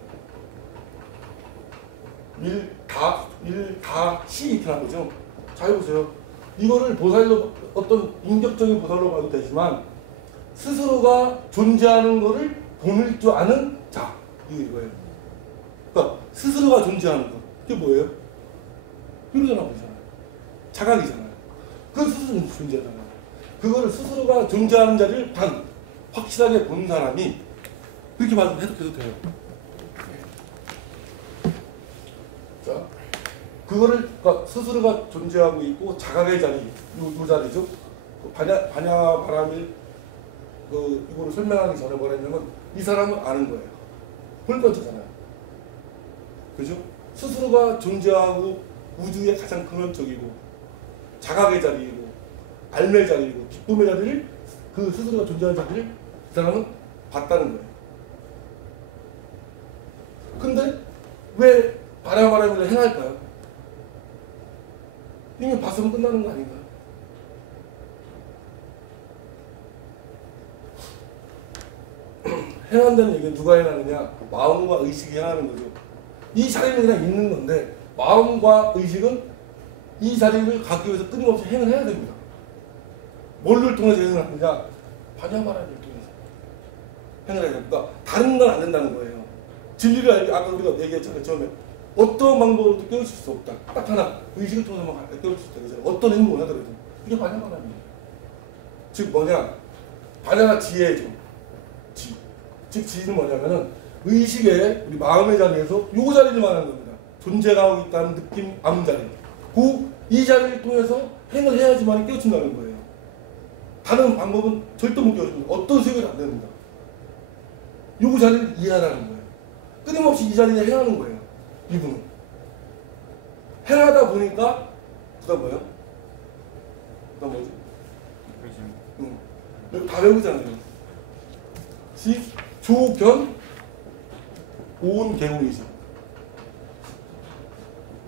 일다시 이렇게 나오죠. 잘 보세요. 이거를 보살로 어떤 인격적인 보살로 봐도 되지만 스스로가 존재하는 것을 보낼 줄 아는 자 이거예요. 그러니까 스스로가 존재하는 것 그게 뭐예요? 이러잖아 보잖아요. 자각이잖아요. 그 스스로 존재하잖아요. 그거를 스스로가 존재하는 자리를 확실하게 본 사람이 그렇게 봐도 해석해도 돼요. 자, 그거를 그러니까 스스로가 존재하고 있고 자각의 자리, 요 자리죠. 반야바람일 이거를 설명하기 전에 뭐냐면 이 사람은 아는 거예요. 볼 건자잖아요. 그죠? 스스로가 존재하고 우주의 가장 근원적이고 자각의 자리이고 알매의 자리이고 기쁨의 자리를 그 스스로가 존재하는 자리를 이 사람은 봤다는 거예요. 근데 왜 반야바람일을 행할까요? 이미 봤으면 끝나는 거 아닌가요? 행한다는 얘기는 누가 행하느냐? 마음과 의식이 행하는 거죠. 이 자리는 그냥 있는 건데 마음과 의식은 이 자리를 갖기 위해서 끊임없이 행을 해야 됩니다. 뭘를 통해서 행을 하느냐? 반야바람을 통해서 행을 해야 됩니다. 다른 건 안 된다는 거예요. 진리를 알기, 아까 우리가 얘기했잖아요. 처음에 어떤 방법으로도 깨우칠 수 없다. 딱 하나, 의식을 통해서만 깨우칠 수 있다. 어떤 행동을 하더라도 이게 반야바람이에요. 즉 뭐냐? 반야가 지혜죠. 즉 지는 뭐냐면은 의식의 우리 마음의 자리에서 요 자리를 말하는 겁니다. 존재가 하고 있다는 느낌, 아무 자리. 이 자리를 통해서 행을 해야지만 깨우친다는 거예요. 다른 방법은 절대 못 깨우칩니다. 어떤 수익은 안 됩니다. 요 자리를 이해하라는 거예요. 끊임없이 이 자리에 행하는 거예요. 이분은. 행하다 보니까 그다음 뭐예요? 그다음 뭐지? 응. 다 외우잖아요. 조견 오온 개공이죠.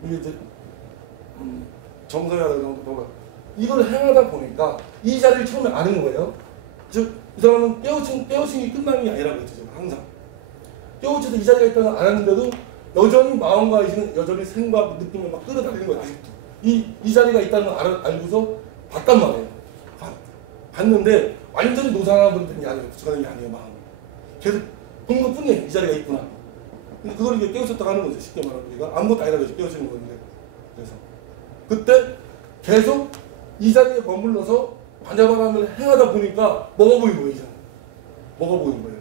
이게 이제 정서야라고 봐봐. 이걸 행하다 보니까 이 자리를 처음에 아는 거예요. 즉, 이 사람은 깨우침이 끝나는 게 아니라고 했죠. 항상. 깨우쳐서 이 자리가 있다는 걸 알았는데도 여전히 마음과 의식은 여전히 생각, 느낌을 막 끌어다니는 거예요. 아직도. 이 자리가 있다는 걸 알고서 봤단 말이에요. 봤는데 완전히 노사나버리는 게 아니에요. 부처가는 게 아니에요. 마음이 계속 본 것뿐이에요. 이 자리가 있구나. 근데 그걸 이제 깨우쳤다고 하는 거죠. 쉽게 말하면 우리가 아무것도 아니라 깨우치는 건데. 그래서 그때 계속 이 자리에 머물러서 반야바람을 행하다 보니까 먹어 보인 거예요. 이제 먹어 보인 거예요.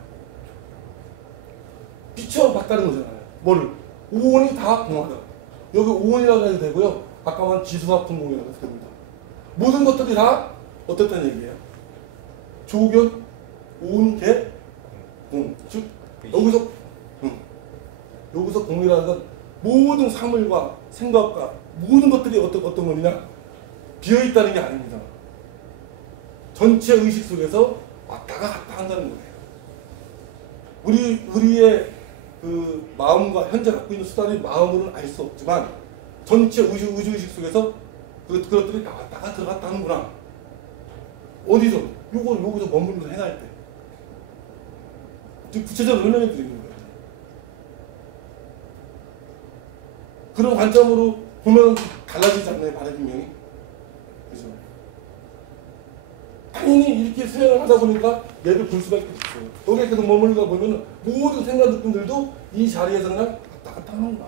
비추어 봤다는 거잖아요. 뭐를? 오온이 다 동하다. 여기 오온이라고 해도 되고요. 아까 말한 지수화풍공이라고 해도 됩니다. 모든 것들이 다 어떻다는 얘기예요? 조견, 오온, 개, 공. 즉 여기서 여기서 공이라는 건 모든 사물과 생각과 모든 것들이 어떤 것이냐? 비어있다는 게 아닙니다. 전체 의식 속에서 왔다가 갔다 한다는 거예요. 우리의 그 마음과 현재 갖고 있는 수단의 마음으로는 알 수 없지만 전체 우주의식 속에서 그것들이 나왔다가 들어갔다 하는구나. 어디서? 여기서 머물면서 행할 때. 즉 구체적으로 설명해 드리는 거예요. 그런 관점으로 보면 달라지지 않나요? 바라기명이? 그죠? 당연히 이렇게 수행을 하다 보니까 얘를 볼 수밖에 없어요. 여기에 계속 머물다 보면 모든 생각 느낌들도 이 자리에서 그냥 왔다 갔다 하는구나.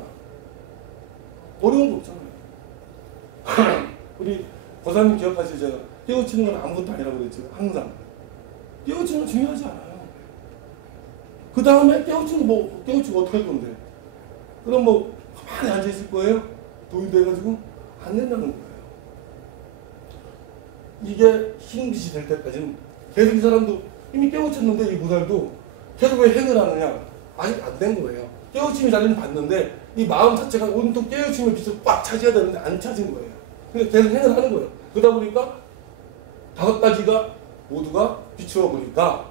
어려운 거 없잖아요. 우리 고사님 기억하시죠? 깨우치는 건 아무것도 아니라고 그랬죠. 항상. 깨우치는 건 중요하지 않아요. 그 다음에 깨우치고 어떻게 할 건데? 그럼 뭐 가만히 앉아있을 거예요? 도인도 해가지고? 안 된다는 거예요. 이게 흰빛이 될 때까지는 계속 이 사람도 이미 깨우쳤는데 이 보살도 계속 왜 행을 하느냐? 아직 안 된 거예요. 깨우침이 자리는 봤는데 이 마음 자체가 온통 깨우침의 빛을 꽉 차지해야 되는데 안 차진 거예요. 그러니까 계속 행을 하는 거예요. 그러다 보니까 5가지가 모두가 비추어 보니까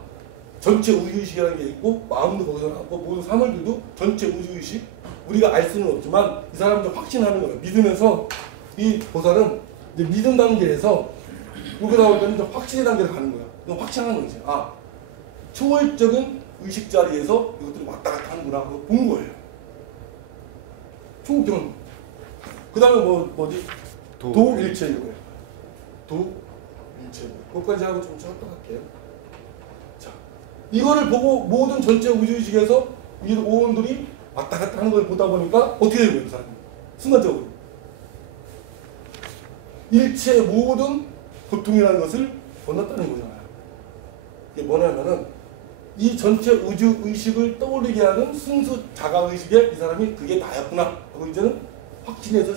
전체 우주의식이라는 게 있고 마음도 거기서 나왔고 모든 사물들도 전체 우주의식 우리가 알 수는 없지만 이 사람들 확신하는 거예요. 믿으면서 이 보살은 이제 믿음 단계에서 여기 나올 때는 이제 확신의 단계로 가는 거야. 이거 확신하는 거지. 아, 초월적인 의식 자리에서 이것들이 왔다 갔다 하는구나. 그거 본 거예요. 총경. 그 다음에 뭐지? 도일체 이거예요. 도일체. 그것까지 하고 좀 찾다 갈게요. 자, 이거를 보고 모든 전체 우주의식에서 이 오온들이 왔다 갔다 하는 걸 보다 보니까 어떻게 되는 거예요, 사람이? 순간적으로. 일체의 모든 고통이라는 것을 건넜다는 거잖아요. 이게 뭐냐면은 이 전체 우주의식을 떠올리게 하는 순수 자가의식에 이 사람이 그게 나였구나. 그리고 이제는 확신해서,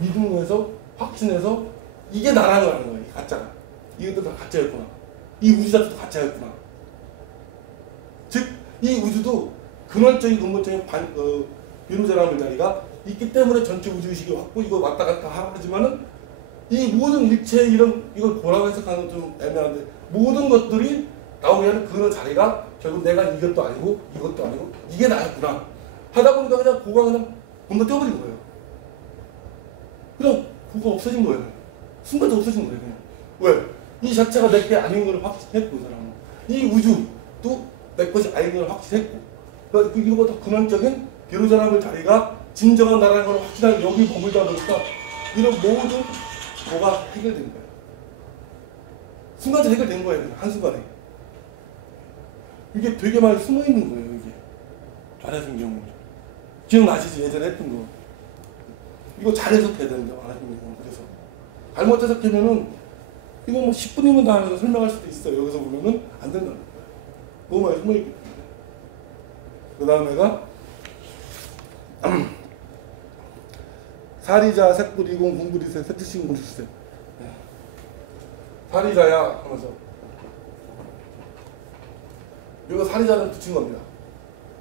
믿음에서 확신해서 이게 나라는 거예요. 이 가짜가. 이것도 다 가짜였구나. 이 우주 자체도 가짜였구나. 즉, 이 우주도 근원적인 근본적인 비로자라는 자리가 있기 때문에 전체 우주의식이 왔고 이거 왔다 갔다 하지만은 이 모든 일체의 이걸 뭐라고 해석하는 건 좀 애매한데 모든 것들이 나오게 하는 그 자리가 결국 내가 이것도 아니고 이것도 아니고 이게 나였구나 하다 보니까 그냥 고가 그냥 건너뛰어버린 거예요. 그냥 고가 없어진 거예요. 순간적으로 없어진 거예요. 그냥. 왜? 이 자체가 내 게 아닌 걸 확신했고 이 사람은. 이 우주도 내 것이 아닌 걸 확신했고 그러니까 이거보다 근원적인 비로자라는 자리가 진정한 나라는 걸 확신하고 여기 머물다 보니까 이런 모든 뭐가 해결된 거예요. 순간적으로 해결된 거예요. 그냥 한순간에. 이게 되게 많이 숨어있는 거예요. 이게 좌라신 경우 기억나시죠? 예전에 했던 거 이거 잘 해석해야 되는데 완화신 경우 그래서 잘못 해석하면은 이거 뭐 10분이면 다 해서 설명할 수도 있어요. 여기서 보면은 안 된다는 거예요. 너무 많이 숨어있기 때문에. 그 다음에가 사리자, 색불이공, 공불이세, 세트신 공불이세. 사리자야 하면서 이거 사리자는 붙인 겁니다.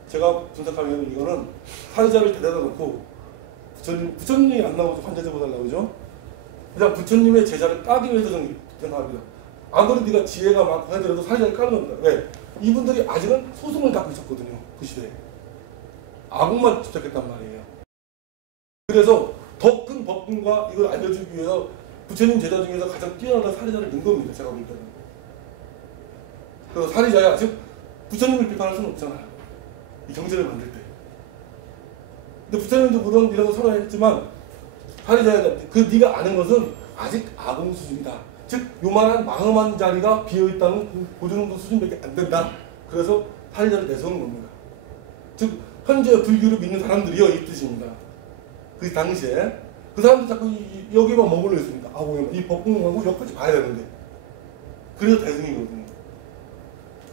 제가 분석하면 이거는 사리자를 데려다 놓고 부처님이 안 나오죠. 환자제보다 나오죠. 그냥 부처님의 제자를 까기 위해서 생각합니다. 아무리 네가 지혜가 많고 하더라도 사리자를 까는 겁니다. 왜? 이분들이 아직은 소승을 갖고 있었거든요. 그 시대에. 아궁만 집착했단 말이에요. 그래서 더 큰 법군과 이걸 알려주기 위해서 부처님 제자 중에서 가장 뛰어난 사리자를 넣은 겁니다. 제가 볼 때는. 그래서 사리자야. 즉 부처님을 비판할 수는 없잖아요. 이 경제를 만들 때. 근데 부처님도 물론 이런 거 서로 했지만 사리자야. 네가 아는 것은 아직 아궁 수준이다. 즉 요만한 마음한 자리가 비어있다는 그 정도 수준밖에 안 된다. 그래서 탈의자를 내세우는 겁니다. 즉 현재 불교를 믿는 사람들이요 이 뜻입니다. 그 당시에 그 사람들 자꾸 여기만 머물러 있으니까 이 법공하고 여기까지 가야 되는데 그래서 대승이거든요.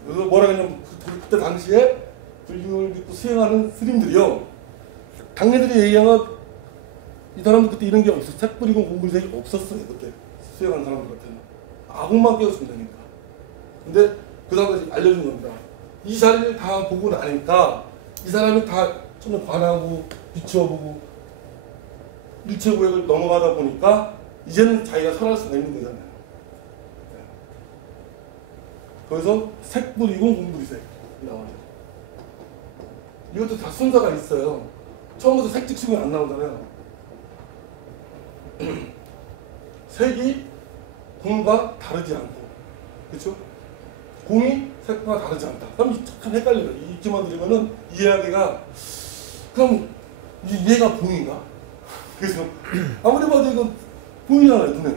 그래서 뭐라 그러냐면 그때 당시에 불교를 믿고 수행하는 스님들이요 당신들이 얘기하는 이 사람들 그때 이런 게 없었어. 책 뿌리고 공부색이 없었어요. 그때 수행하는 사람들 같은 아궁만 깨웠으면 되니까. 근데 그 사람들이 알려준 겁니다. 이 자리를 다 보고 나니까 이 사람이 다 처음에 관하고 비추어보고 일체고액을 넘어가다 보니까 이제는 자기가 설할 수가 있는 거잖아요. 그래서 색불이고 공불이색 나와요. 이것도 다 순서가 있어요. 처음부터 색즉시공이 안 나오잖아요. 색이 공과 다르지 않고, 그렇죠? 공이 색과 다르지 않다. 그럼 참 헷갈려요. 읽기만 들으면은 이해하기가 그럼 얘가 공인가? 그래서 아무리 봐도 이건 공이잖아요, 눈에.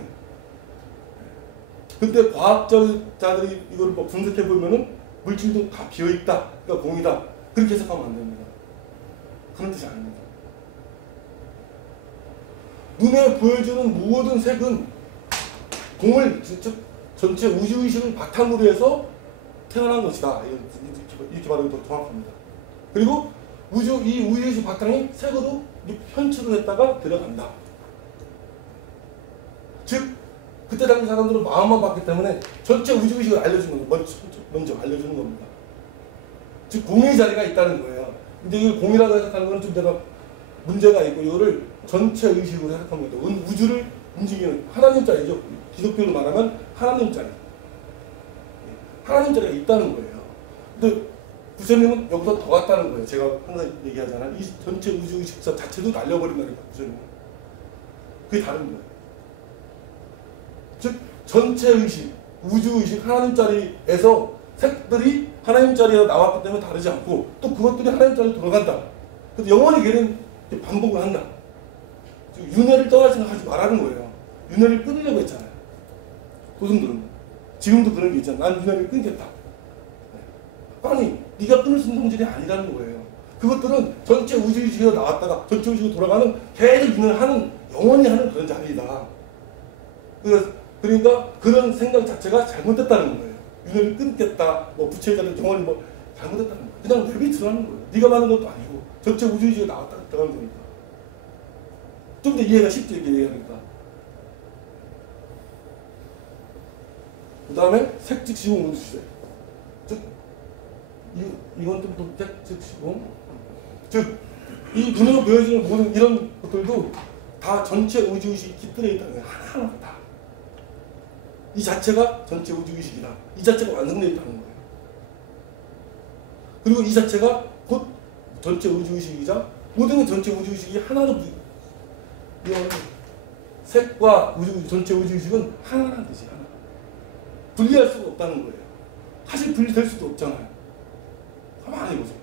근데 과학자들이 이걸 뭐 분석해 보면은 물질도 다 비어 있다. 그러니까 공이다. 그렇게 해석하면 안 됩니다. 그런 뜻이 아닙니다. 눈에 보여주는 모든 색은 공을 전체 우주의식을 바탕으로 해서 태어난 것이다. 이렇게 말하면 더 정확합니다. 그리고 이 우주의식 바탕이 색으로 현출을 했다가 들어간다. 즉 그때 당시 사람들은 마음만 봤기 때문에 전체 우주의식을 알려주는 겁니다. 먼저 알려주는 겁니다. 즉 공의 자리가 있다는 거예요. 근데 이걸 공이라고 해석하는 건 좀 내가 문제가 있고 이거를 전체 의식으로 해석한 겁니다. 우주를 움직이는 하나님 자리죠. 기독교로 말하면 하나님 자리. 하나님 자리가 있다는 거예요. 근데 부처님은 여기서 더 갔다는 거예요. 제가 항상 얘기하잖아요. 이 전체 우주의식 자체도 날려버린다니까 부처님은. 그게 다른 거예요. 즉 전체 의식, 우주의식, 하나님 자리에서 색들이 하나님 자리에서 나왔기 때문에 다르지 않고 또 그것들이 하나님 자리로 돌아간다. 그래서 영원히 걔는 반복을 한다. 윤회를 떠날 생각하지 말라는 거예요. 윤회를 끊으려고 했잖아요. 고승들은 지금도 그런 게 있잖아. 난 윤회를 끊겠다. 아니 네가 끊을 수 있는 성질이 아니라는 거예요. 그것들은 전체 우주의식에서 나왔다가 전체 우주의식으로 돌아가는 계속 윤회를 하는 영원히 하는 그런 자리이다. 그러니까 그런 생각 자체가 잘못됐다는 거예요. 윤회를 끊겠다, 뭐 부처의 자리를 영원히 뭐 잘못됐다는 거예요. 그냥 내비치라는 거예요. 네가 말하는 것도 아니고 전체 우주의식에 나왔다 들어가는 거니까. 좀 더 이해가 쉽죠, 이렇게 얘기하니까. 그 다음에 색즉시공 운수색. 즉 이건 좀 색즉시공. 즉 이 눈으로 보여지는 모든 이런 것들도 다 전체 우주의식이 깃들어 있다는 거예요. 하나하나 다. 이 자체가 전체 우주의식이다. 이 자체가 완성되어 있다는 거예요. 그리고 이 자체가 곧 전체 우주의식이자 모든 전체 우주의식이 하나로 색과 전체 우주의식은 하나라는 뜻이에요. 하나. 분리할 수가 없다는 거예요. 사실 분리될 수도 없잖아요. 가만히 보세요.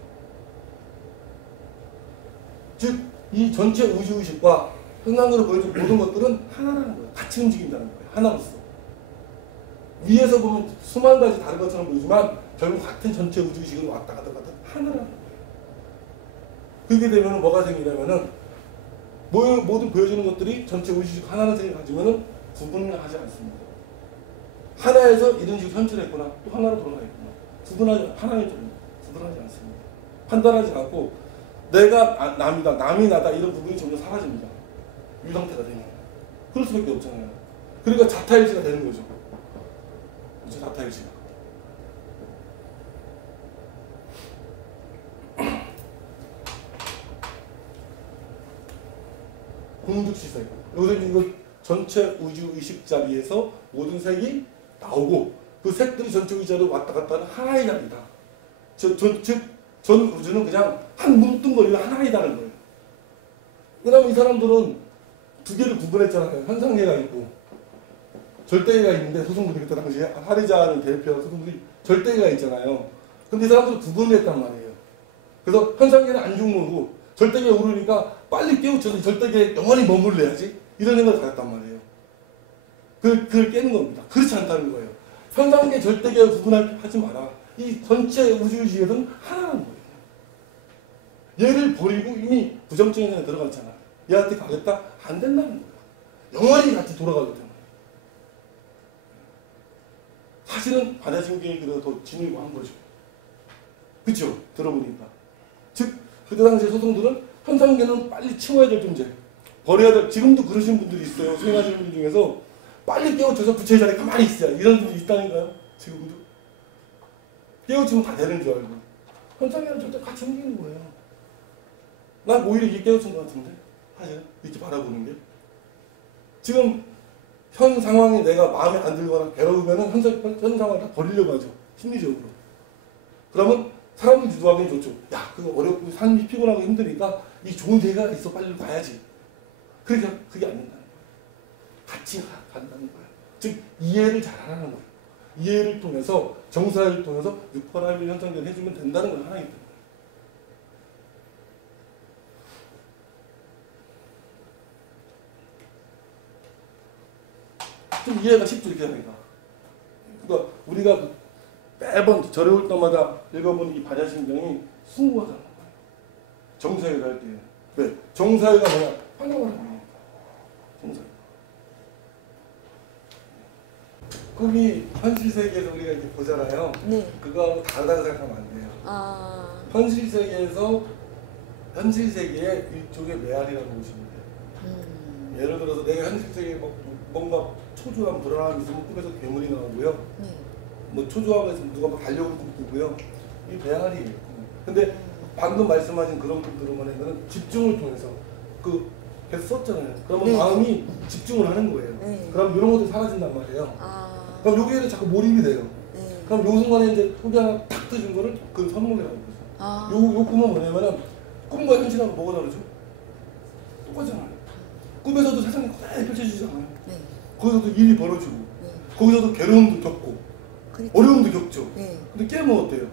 즉, 이 전체 우주의식과 현상으로 보여준 모든 것들은 하나라는 거예요. 같이 움직인다는 거예요. 하나로서. 위에서 보면 수만 가지 다른 것처럼 보이지만 결국 같은 전체 우주의식으로 왔다 갔다 하나라는 거예요. 그렇게 되면 뭐가 생기냐면은 모든 보여주는 것들이 전체 우주의식 하나라는 생각을 가지면은 구분을 하지 않습니다. 하나에서 이런 식으로 현출했구나, 또 하나로 돌아가있구나. 하나의 점 구분하지 않습니다. 판단하지 않고 내가 남이다, 남이 나다 이런 부분이 점점 사라집니다. 이 상태가 되면. 그럴 수밖에 없잖아요. 그러니까 자타일지가 되는 거죠. 그렇죠? 자타일지가. 공득시색. 여기서 이거 전체 우주의식 자리에서 모든 색이 나오고 그 색들이 전체 우주 자리로 왔다 갔다 하는 하나의 자리다. 즉 전 우주는 그냥 한 뭉뚱거리가 하나이다는 거예요. 그다음에 이 사람들은 두 개를 구분했잖아요. 현상계가 있고 절대계가 있는데 소승들이 그때 당시에 하리자를 대표한 소승들이 절대계가 있잖아요. 근데 이 사람들은 구분을 했단 말이에요. 그래서 현상계는 안 죽는 거고 절대계에 오르니까 빨리 깨우쳐서 절대계에 영원히 머물러야지 이런 생각을 가졌단 말이에요. 그걸 깨는 겁니다. 그렇지 않다는 거예요. 현상계 절대계 구분하지 마라. 이 전체 우주주의에서는 하나라는 거예요. 얘를 버리고 이미 부정적인 생각에 들어갔잖아. 얘한테 가겠다? 안 된다는 거예요. 영원히 같이 돌아가기 때문에. 사실은 반야신경이 그래서 더 진일고 한 거죠. 그쵸? 들어보니까. 즉, 그때 당시에 소송들은 현상계는 빨리 치워야 될 존재. 버려야 될, 지금도 그러신 분들이 있어요. 수행하시는 분들 중에서 빨리 깨우쳐서 부처의 자리에 가만히 있어야 이런 분들이 있다니까요. 지금도. 깨우치면 다 되는 줄 알고. 현상계는 절대 같이 움직이는 거예요. 난 오히려 이게 깨우친 것 같은데? 사실 이렇게 바라보는 게. 지금 현 상황에 내가 마음에 안 들거나 괴로우면 현 상황을 다 버리려고 하죠. 심리적으로. 그러면 사람들 유도하기는 좋죠. 야, 그거 어렵고 삶이 피곤하고 힘드니까 이 좋은 데가 있어 빨리 가야지. 그러니까 그게 안 된다는 거예요. 같이 간다는 거예요. 즉 이해를 잘하는 거예요. 이해를 통해서 정사를 통해서 육파라밀 현상들을 해주면 된다는 걸 하나이기 때문에. 좀 이해가 쉽죠, 이렇게 하니까. 그러니까 우리가 매번 절에 올 때마다 읽어보는 이 반야신경이 숭고하다는 거예요. 정사에 갈 때. 왜? 정사회가 뭐야? 환경하는 거예요. 정사회. 꿈이 현실 세계에서 우리가 이렇게 보잖아요. 네. 그거하고 다르다고 생각하면 안 돼요. 아. 현실 세계에서 현실 세계의 일종의 메아리라고 보시면 돼요. 예를 들어서 내가 현실 세계에 뭔가 초조함, 불안함이 있으면 꿈에서 괴물이 나오고요. 네. 뭐 초조함이 있으면 누가 막 달려오는 꿈 꾸고요. 이 메아리예요. 근데 방금 말씀하신 그런 꿈들은 뭐냐면 집중을 통해서 계속 썼잖아요. 그러면 네. 마음이 집중을 하는 거예요. 네. 그럼 이런 것들이 사라진단 말이에요. 아. 그럼 여기에는 자꾸 몰입이 돼요. 네. 그럼 요 순간에 이제 꿈이 하나 탁 뜨준 거를 그 선몽이라고 그러죠. 아. 요 꿈은 뭐냐면은 꿈과 현실하고 뭐가 다르죠? 똑같잖아요. 꿈에서도 세상이 그대로 펼쳐지잖아요. 네. 거기서도 일이 벌어지고, 네. 거기서도 괴로움도 겪고, 그렇죠. 어려움도 겪죠. 네. 근데 깨면 어때요?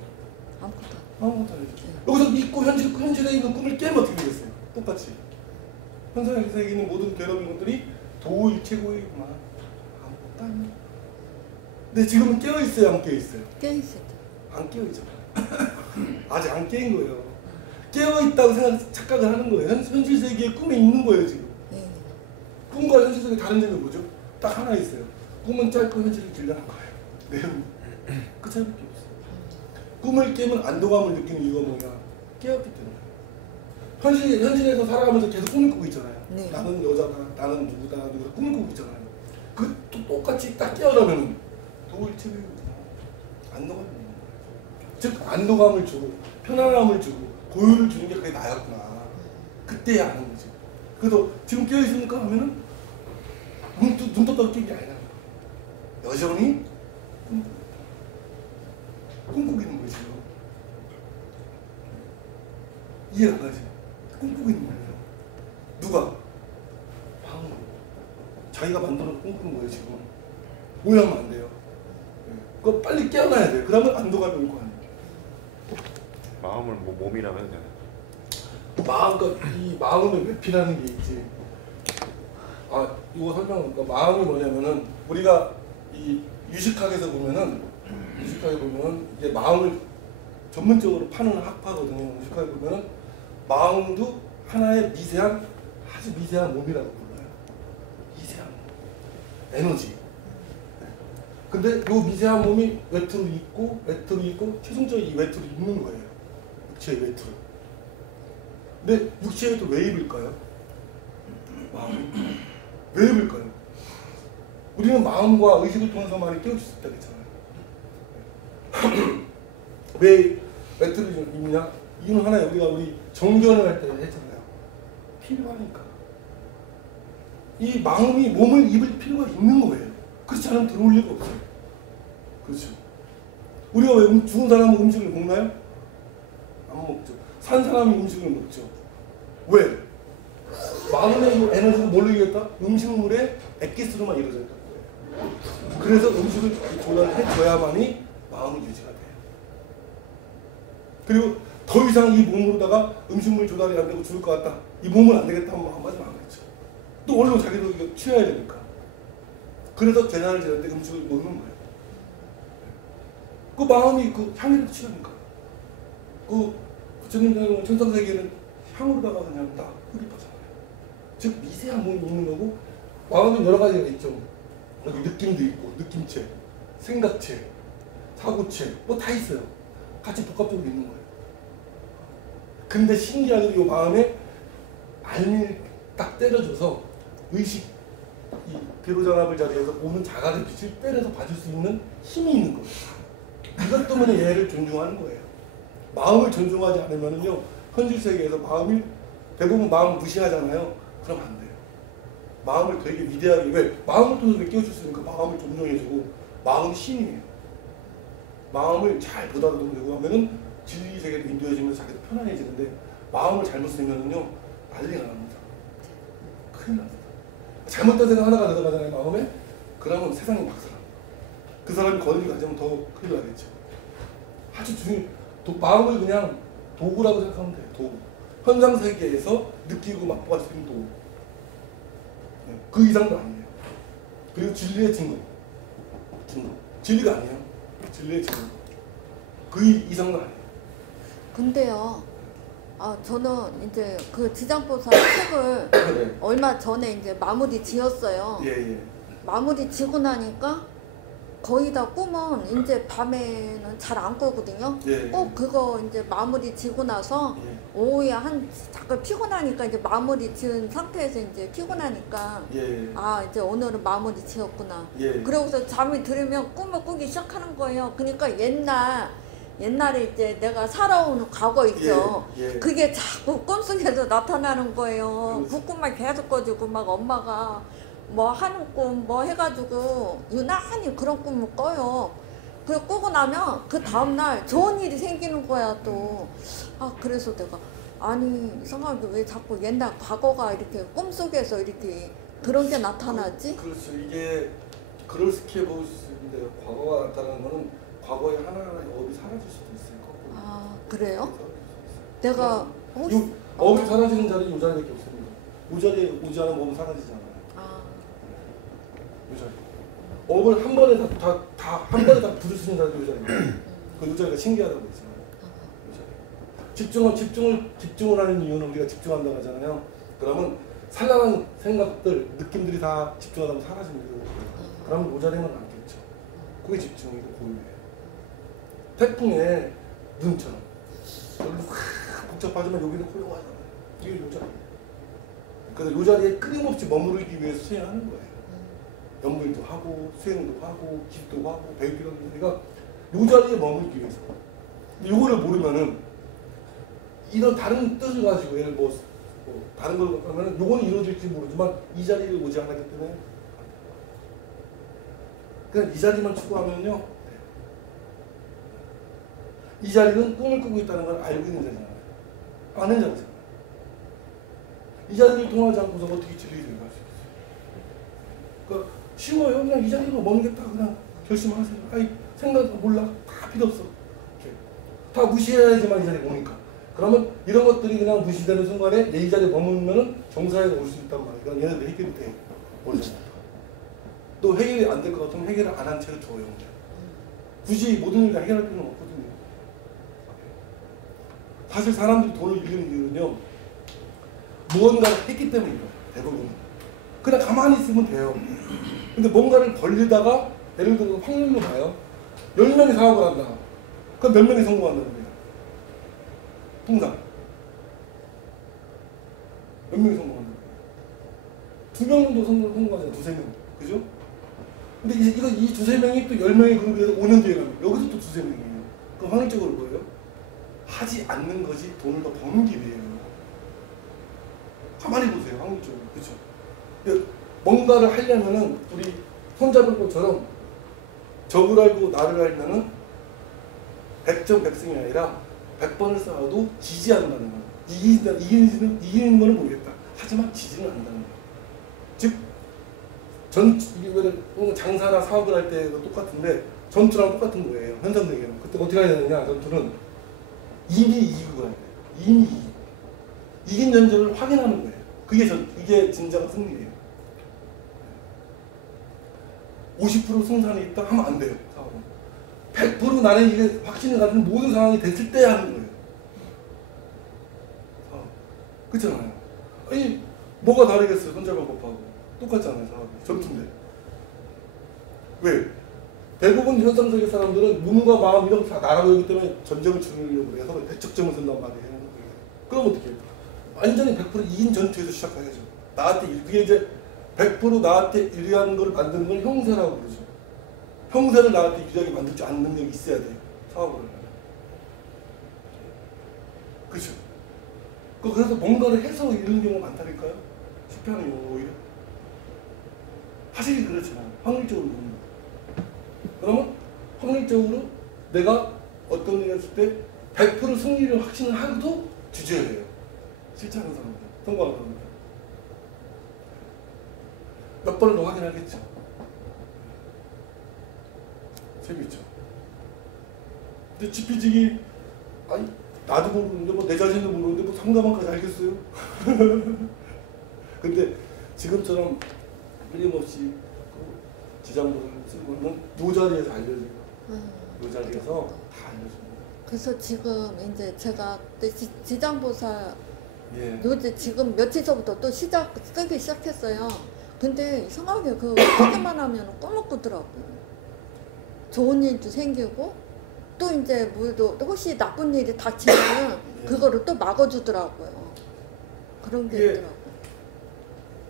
아무것도. 아무것도 아니죠. 네. 여기서 믿고 현실에 있는 꿈을 깨면 어떻게 되겠어요? 똑같이. 현상에 있는 모든 괴로운 것들이 도일체고이구만. 아무것도 아니야. 근데 지금은 깨어있어요? 안 깨어있어요? 깨있어요. 안 깨어있잖아요. 아직 안 깨인 거예요. 깨어있다고 착각을 하는 거예요. 현실 세계의 꿈에 있는 거예요, 지금. 네. 꿈과 현실 세계 다른 점이 뭐죠? 딱 하나 있어요. 꿈은 짧고 현실은 길다는 거예요. 내용. 그 차이밖에 없어요. 꿈을 깨면 안도감을 느끼는 이유가 뭐냐? 깨었기 때문에. 현실에서 살아가면서 계속 꿈을 꾸고 있잖아요. 네. 나는 여자다, 나는 누구다, 꿈을 꾸고 있잖아요. 그 똑같이 딱 깨어나면 도일체이구나. 안도감이 있는 거예요. 즉 안도감을 주고 편안함을 주고 고유를 주는 게 그게 나였구나. 그때야 아는 거죠. 그래서 지금 깨어있으니까 하면은 눈 떴다고 깬 게 아니라 여전히 꿈꾸고 있는 거예요. 지금. 이해 안 가지? 꿈꾸고 있는 거예요. 누가? 마음으로. 자기가 만들어 꿈꾸는 거예요. 지금. 오해하면 안 돼요. 그거 빨리 깨어나야 돼요. 그러면 안도감이 올 거 아니에요. 마음을 뭐 몸이라고 해야 되나? 이 마음의 외피라는 게 있지. 이거 설명하니까 마음이 뭐냐면은 우리가 이 유식학에서 보면은 이제 마음을 전문적으로 파는 학파거든요. 유식학에 보면은 마음도 하나의 아주 미세한 몸이라고 불러요. 미세한 몸. 에너지. 근데 이 미세한 몸이 외투를 입고 최종적으로 이 외투를 입는 거예요. 육체의 외투를. 근데 육체의 외투 왜 입을까요? 마음이. 왜 입을까요? 우리는 마음과 의식을 통해서만 깨우칠 수 있다고 했잖아요. 왜 외투를 입냐? 이유는 하나예요. 우리 정견을 할 때 했잖아요. 필요하니까. 이 마음이 몸을 입을 필요가 있는 거예요. 그렇지 않으면 들어올 리가 없어요. 그렇죠. 우리가 왜 죽은 사람은 음식을 먹나요? 안 먹죠. 산 사람이 음식을 먹죠. 왜? 마음의 에너지가 뭘로 이겼다? 음식물의 액기스로만 이루어져 있다는 거예요. 그래서 음식을 조절해줘야만이 마음이 유지가 돼요. 그리고 더 이상 이 몸으로다가 음식물 조달이 안 되고 죽을 것 같다. 이 몸은 안 되겠다 하면 마음하지 말겠죠. 또 원래 자기도 취해야 되니까. 그래서 제사를 지낼 때 음식을 놓는 거예요. 그 마음이 그 향기를 치르니까. 그 부처님 천상세계는 향으로다가 그냥 다 흡입하잖아요. 즉 미세한 몸이 있는 거고 마음은 여러 가지가 있죠. 여기 느낌도 있고 느낌체, 생각체, 사고체 뭐 다 있어요. 같이 복합적으로 있는 거예요. 근데 신기하게도 이 마음에 알밀 딱 때려줘서 의식 이 대로전압을 자리에서 오는 자각의 빛을 때려서 봐줄 수 있는 힘이 있는 거예요. 이것 때문에 얘를 존중하는 거예요. 마음을 존중하지 않으면요 현실 세계에서 마음이 대부분 마음 무시하잖아요. 그럼 안 돼요. 마음을 되게 위대하게 왜 마음을 통해서 깨워줄 수 있으니까 마음을 존중해주고 마음은 신이에요. 마음을 잘 보다듬고 되고 하면은 진리 세계로 인도해지면서 자기도 편안해지는데 마음을 잘못 쓰면은요 난리가 납니다. 큰일 납니다. 잘못된 생각 하나가 들어가잖아요 마음에. 그러면 세상이 박살납니다. 그 사람이 거리를 가지면 더 큰일 나겠죠. 아주 중요해요. 마음을 그냥 도구라고 생각하면 돼요. 도구. 현상 세계에서 느끼고 맛볼 수 있는 도구. 네, 그 이상도 아니에요. 그리고 진리의 증거. 진리가 아니에요. 진리의 증거. 그 이상도 아니에요. 근데요. 저는 이제 그 지장보살 책을 네. 얼마 전에 이제 마무리 지었어요. 예. 마무리 지고 나니까 거의 다 꿈은 이제 밤에는 잘 안 꾸거든요. 예. 꼭 그거 이제 마무리 지고 나서 예. 오후에 자꾸 피곤하니까 이제 마무리 지은 상태에서 이제 피곤하니까 예. 이제 오늘은 마무리 지었구나. 예. 그러고서 잠이 들으면 꿈을 꾸기 시작하는 거예요. 그러니까 옛날에 이제 내가 살아오는 과거 있죠. 예. 그게 자꾸 꿈속에서 나타나는 거예요. 그렇죠. 그 꿈만 계속 꿔주고 막 엄마가 뭐 하는 꿈 뭐 해가지고 유난히 그런 꿈을 꿔요. 그래 꾸고 나면 그 다음날 좋은 일이 생기는 거야 또. 그래서 내가 아니 이상하게 왜 자꾸 옛날 과거가 이렇게 꿈속에서 이렇게 그런 게 나타나지? 그렇죠. 이게 그렇게 볼 수 있는데 과거가 나타나는 거는 과거의 하나하나의 업이 사라질 수도 있어요. 거꾸로. 그래요? 사라질 수도 있어요. 내가 혹시 업이 사라지는 자리는 이 자리밖에 없습니다. 이 자리에 오지 않으면 업은 사라지잖아요. 이 자리. 업을 한 번에 한 번에 다 부를 수 있는 자리가 이 자리예요. 그 자리가 신기하다고 했잖아요. 이 자리. 집중을 하는 이유는 우리가 집중한다고 하잖아요. 그러면 산란한 생각들, 느낌들이 다 집중하다 보면 사라집니다. 그러면 이 자리만 남겠죠. 그게 집중이고 고유예요. 태풍에 눈처럼 여기도 확 복잡하지만 여기는 고요하잖아요. 이게 이 자리. 그래서 이 자리에 끊임없이 머무르기 위해서 수행하는 거예요. 연불도 하고 수행도 하고 기도 하고 배우기도 하는 자리가 이 자리에 머물기 위해서. 이거를 모르면은 이런 다른 뜻을 가지고 예를 뭐 다른 걸 하면은 요거는 이루어질지 모르지만 이 자리에 오지 않았기 때문에 그냥 이 자리만 추구하면요. 이 자리는 꿈을 꾸고 있다는 걸 알고 있는 자리잖아요. 아는 자리잖아요. 이 자리를 통하지 않고서 어떻게 진리를 들어갈 수 있어요? 그러니까 쉬워요. 그냥 이 자리로 머물겠다. 그냥 결심하세요. 생각 몰라. 다 필요 없어. 이렇게. 다 무시해야지만 이 자리에 오니까. 그러면 이런 것들이 그냥 무시되는 순간에 내 이 자리에 머물면은 정사에서 올 수 있단 말이에요. 그럼 얘네들 해결이 돼. 또 해결이 안 될 것 같으면 해결을 안 한 채로 둬요. 굳이 모든 일 다 해결할 필요는 없거든요. 사실 사람들이 돈을 잃는 이유는요. 무언가를 했기 때문이에요. 대부분. 그냥 가만히 있으면 돼요. 근데 뭔가를 벌리다가 예를 들어 확률로 봐요. 10명이 사업을 한다. 그럼 몇 명이 성공한다는 거예요. 통상. 몇 명이 성공한다는 거예요. 2명 정도 성공하잖아요. 2-3명. 그죠? 근데 이 2-3명이 또 10명의 그룹에서 5년 뒤에 가면 여기서 또 2-3명이에요. 그럼 확률적으로 뭐예요? 하지 않는 것이 돈을 더 버는 길이에요. 가만히 보세요. 확률적으로. 그렇죠? 뭔가를 하려면은 우리 손잡을 것처럼 적을 알고 나를 알면은 100점 100승이 아니라 100번을 쌓아도 지지 않는다는 거예요. 이기는 거는 모르겠다. 하지만 지지는 않는다는 거예요. 즉 장사나 사업을 할 때도 똑같은데 전투랑 똑같은 거예요. 현상되기는. 그때 어떻게 해야 되느냐. 전투는 이미 이기고 가야 돼요. 이미 이긴 전쟁을 확인하는 거예요. 이게 진정한 승리예요. 50% 승산이 있다 하면 안 돼요. 사업은. 100% 나는 이게 확신을 가진 모든 상황이 됐을 때 하는 거예요. 사업. 그렇잖아요. 아니 뭐가 다르겠어요? 손자방법하고 똑같잖아요. 사업이. 전투인데. 왜? 대부분 현상적인 사람들은 몸과 마음 이런 거 다 나가고 있기 때문에 전쟁을 치르려고 해서 대척점을 쓴단 말이에요. 그럼 어떻게 해요? 완전히 100% 이긴 전투에서 시작해야죠. 나한테 그게 이제 100% 나한테 유리한 걸 만드는 걸 형세라고 그러죠. 형세를 나한테 유리하게 만들 줄 아는 능력이 있어야 돼요. 사업을 하면. 그렇죠. 그래서 뭔가를 해서 이런 경우가 많다니까요. 실패하는 경우가 오히려. 사실이 그렇잖아요. 확률적으로 보는 거. 그러면 확률적으로 내가 어떤 일을 했을 때 100% 승리를 확신을 하고도 주저해야 돼요. 실패하는 사람들, 성공하는 사람들. 몇 번을 더 확인하겠죠. 재밌죠. 근데 지피지기, 아니, 나도 모르는데, 뭐 내 자신도 모르는데, 뭐 상대방까지 알겠어요? 근데 지금처럼 끊임없이 지장보를 쓰고 있는 요 자리에서 알려줘요. 요 자리에서 다 알려줍니다. 그래서 지금 이제 제가 지장보살 예. 요즘 지금 며칠 전부터 또 쓰기 시작했어요. 근데 이상하게 그 쓰기만 하면 꿈을 꾸더라고요. 좋은 일도 생기고 또 이제 뭐도 혹시 나쁜 일이 닥치면 예. 그거를 또 막아주더라고요. 그런 게 예. 있더라고요.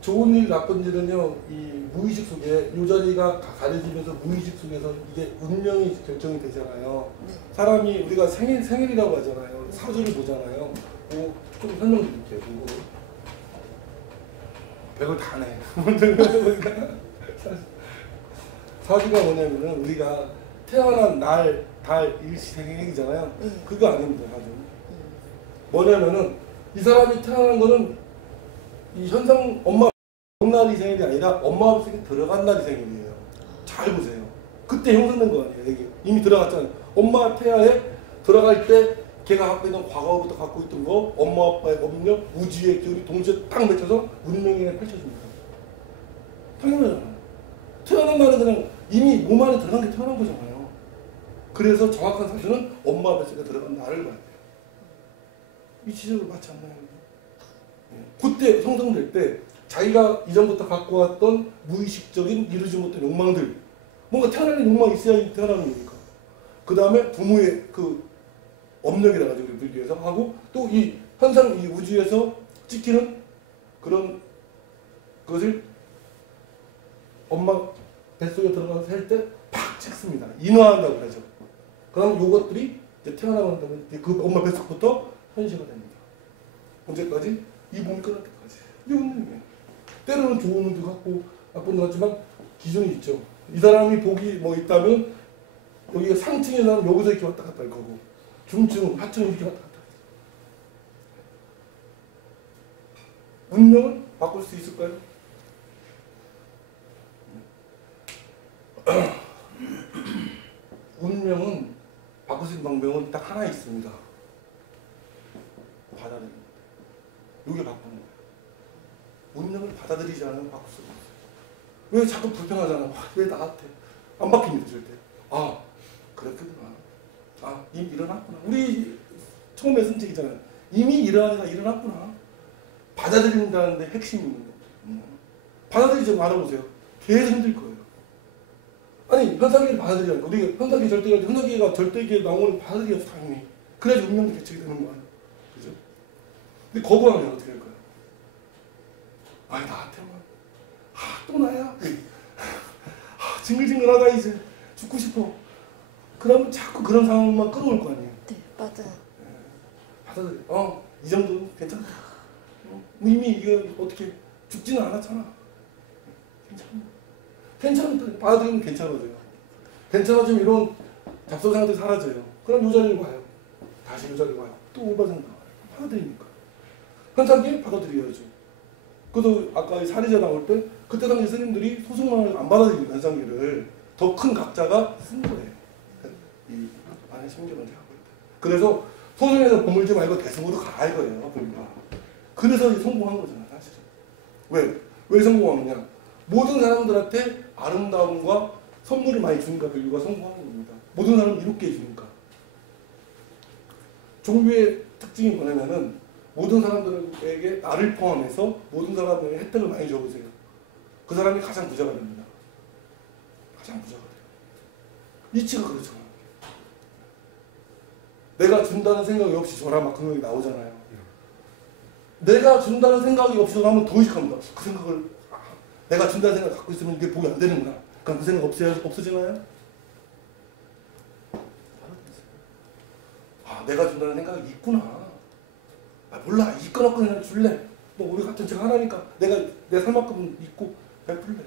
좋은 일, 나쁜 일은요, 이 무의식 속에, 요 자리가 가려지면서 무의식 속에서 이게 운명이 결정이 되잖아요. 네. 사람이 우리가 생일이라고 하잖아요. 사주를 보잖아요. 좀 설명드릴게요. 별걸 다 내. 사주가 뭐냐면은 우리가 태어난 날, 달, 일시, 생일이잖아요. 그거 아닙니다, 사주. 뭐냐면은 이 사람이 태어난 거는 이 현상 엄마 날이 생일이 아니라 엄마 생일에 들어간 날이 생일이에요. 잘 보세요. 그때 형성된 거 아니에요. 이게 이미 들어갔잖아요. 엄마 태아에 들어갈 때 걔가 갖고 있는 과거부터 갖고 있던 거, 엄마 아빠의 법력, 우주의 기운이 동시에 딱 맺혀서 운명에 펼쳐집니다. 당연하잖아요. 태어난 날은 그냥 이미 몸 안에 들어간 게 태어난 거잖아요. 그래서 정확한 사실은 엄마 뱃속에 들어간 날을 봐야 돼요. 이 지적을 맞지 않나요? 그때 형성될 때 자기가 이전부터 갖고 왔던 무의식적인 이루지 못한 욕망들, 뭔가 태어나는 욕망이 있어야 태어나는 거니까. 그 다음에 부모의 그 업력이라 가지고 우리 불교에서 하고, 또 이 현상 이 우주에서 찍히는 그런 것을 엄마 뱃속에 들어가서 할 때 팍 찍습니다. 인화한다고 그러죠. 그럼 요것들이 이제 태어나고 다음에 그 엄마 뱃속부터 현시가 됩니다. 언제까지? 이 몸이 끝날 때까지. 이게 운명이에요. 때로는 좋은 운도 갖고 나쁜 운도 같지만 기준이 있죠. 이 사람이 복이 뭐 있다면 여기가 상층의 사람 여기서 이렇게 왔다 갔다 할 거고, 중층, 하층 이렇게 왔다 갔다 할 거고. 운명을 바꿀 수 있을까요? 운명은 바꿀 수 있는 방법은 딱 하나 있습니다. 받아들입니다. 이게 바꾸는 거예요. 운명을 받아들이지 않으면 바꿀 수가 없어요. 왜 자꾸 불평하잖아. 왜 나한테? 안 바뀝니다, 절대. 아, 그랬구나. 아, 이미 일어났구나. 우리 처음에 쓴 책이잖아요. 이미 일어나니까 일어났구나. 받아들인다는데 핵심이 있는 거예요. 받아들이지 말아보세요. 계속 힘들 거예요. 아니, 현상기를 받아들이는 거. 우리가 현상기 절대가, 현상기가 절대기에 나오는 받아들여서 당연히. 그래야지 운명도 개척이 되는 거 아니에요. 그죠? 근데 거부하면 어떻게 할 거예요? 아니, 나한테만. 아, 또 나야? 아, 징글징글하다, 이제. 죽고 싶어. 그러면 자꾸 그런 상황만 끌어올 거 아니에요. 네, 맞아요. 받아들여. 이 정도는 괜찮다. 이미 이거 어떻게 죽지는 않았잖아. 괜찮다. 받아들이면 괜찮아져요. 괜찮아지면 이런 잡소생활들이 사라져요. 그럼 요 자리로 와요. 다시 요 자리로 와요. 또 올바른 나와요. 받아들이니까. 현상기 받아들여야죠. 그래도 아까 이 사리자 나올 때 그때 당시 스님들이 소승만을 안 받아들이는 현상기를 더 큰 각자가 쓴 거예요. 이 안에 신경을 하고 있다. 그래서 소승에서 머물지 말고 대승으로 가 이거예요. 그러니까. 그래서 성공한 거잖아요, 사실은. 왜 성공하느냐? 모든 사람들한테 아름다움과 선물을 많이 주니까 불교가 성공하는 겁니다. 모든 사람을 이롭게 해주니까. 종교의 특징이 뭐냐면은 모든 사람들에게 나를 포함해서 모든 사람에게 혜택을 많이 줘보세요. 그 사람이 가장 부자가 됩니다. 가장 부자가 돼요. 니치가 그렇잖아요. 내가 준다는 생각이 없이 줘라 막 그런 게 나오잖아요. 내가 준다는 생각이 없이 줘라면 더 의식합니다. 그 생각을 내가 준다는 생각을 갖고 있으면 이게 복이 안 되는구나. 그럼 그 생각 없어지나요? 아, 내가 준다는 생각이 있구나. 아, 몰라. 있건 없건 그냥 줄래. 뭐 우리 같은 척 하나니까 내가 내 살만큼은 있고 베풀래.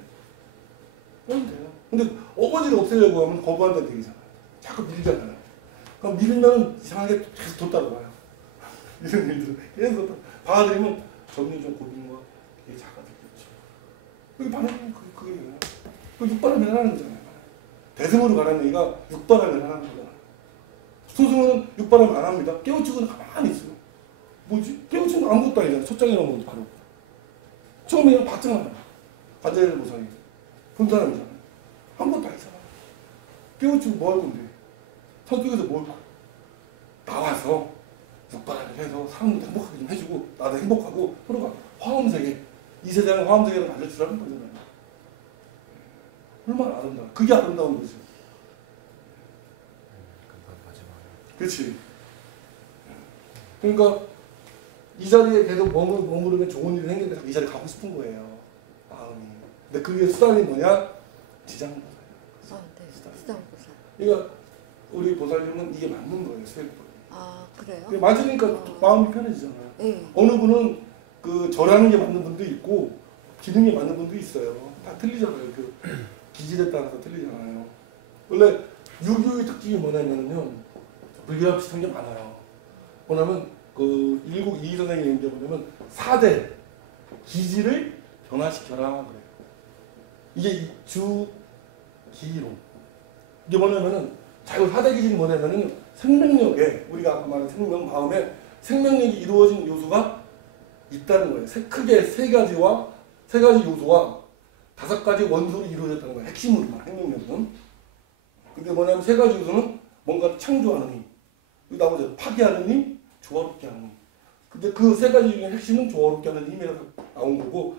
그러면 돼요. 근데 어거지를 없애려고 하면 거부한다는 얘기잖아요. 자꾸 밀잖아요. 그럼 밀면 이상하게 계속 돈 따라와요. 이런 일들은 계속 받아들이면 점점 고민과 이게 작아지겠죠. 여기 반응이 그게 그 육바람을 하는 거잖아요. 대승으로 가는 얘기가 육바람을 하는 거잖아요. 소승은 육바람 안 합니다. 깨우치고는 가만히 있어요. 뭐지? 깨우치고 아무것도 아니잖아요. 첫 장에 나오는 바로. 처음에 그냥 봤잖아요. 관자를 보상이. 본 사람이잖아요. 아무것도 아니잖아요. 깨우치고 뭐 할 건데? 성격에서 뭘 나와서 육바람을 해서 사람들도 행복하게 좀 해주고 나도 행복하고 서로가 화엄세계 이 세상의 화엄세계를 알려주라는 거잖아요. 얼마나 아름다워. 그게 아름다운 거죠. 그렇지. 그러니까 이 자리에 계속 머무르면 좋은 일이 생기는데 이 자리에 가고 싶은 거예요. 마음이. 근데 그게 수단이 뭐냐? 지장보살. 네. 수장보살. 그러니까 우리 보살님은 이게 맞는 거예요. 수행법이. 아, 그래요? 맞으니까 마음이 편해지잖아요. 네. 어느 분은 그 절하는 게 맞는 분도 있고 기능이 맞는 분도 있어요. 다 틀리잖아요. 그 기질에 따라서 틀리잖아요. 원래 유교의 특징이 뭐냐면요. 불교와 비슷한 게 많아요. 뭐냐면 그 일국 이희 선생님이 얘기해 보면 4대 기질을 변화시켜라 그래요. 이게 주기론. 이게 뭐냐면은 자꾸 4대 기질이 뭐냐면은 생명력에 우리가 아까 말한 생명 마음에 생명력이 이루어진 요소가 있다는 거예요. 크게 세 가지 요소와 5가지 원소로 이루어졌다는 거예요. 핵심으로만 생명력은. 근데 뭐냐면 3가지 요소는 뭔가 창조하는 힘, 여기 나오죠. 파괴하는 힘, 조화롭게 하는 힘. 근데 그 3가지 중에 핵심은 조화롭게 하는 힘이라서 나온 거고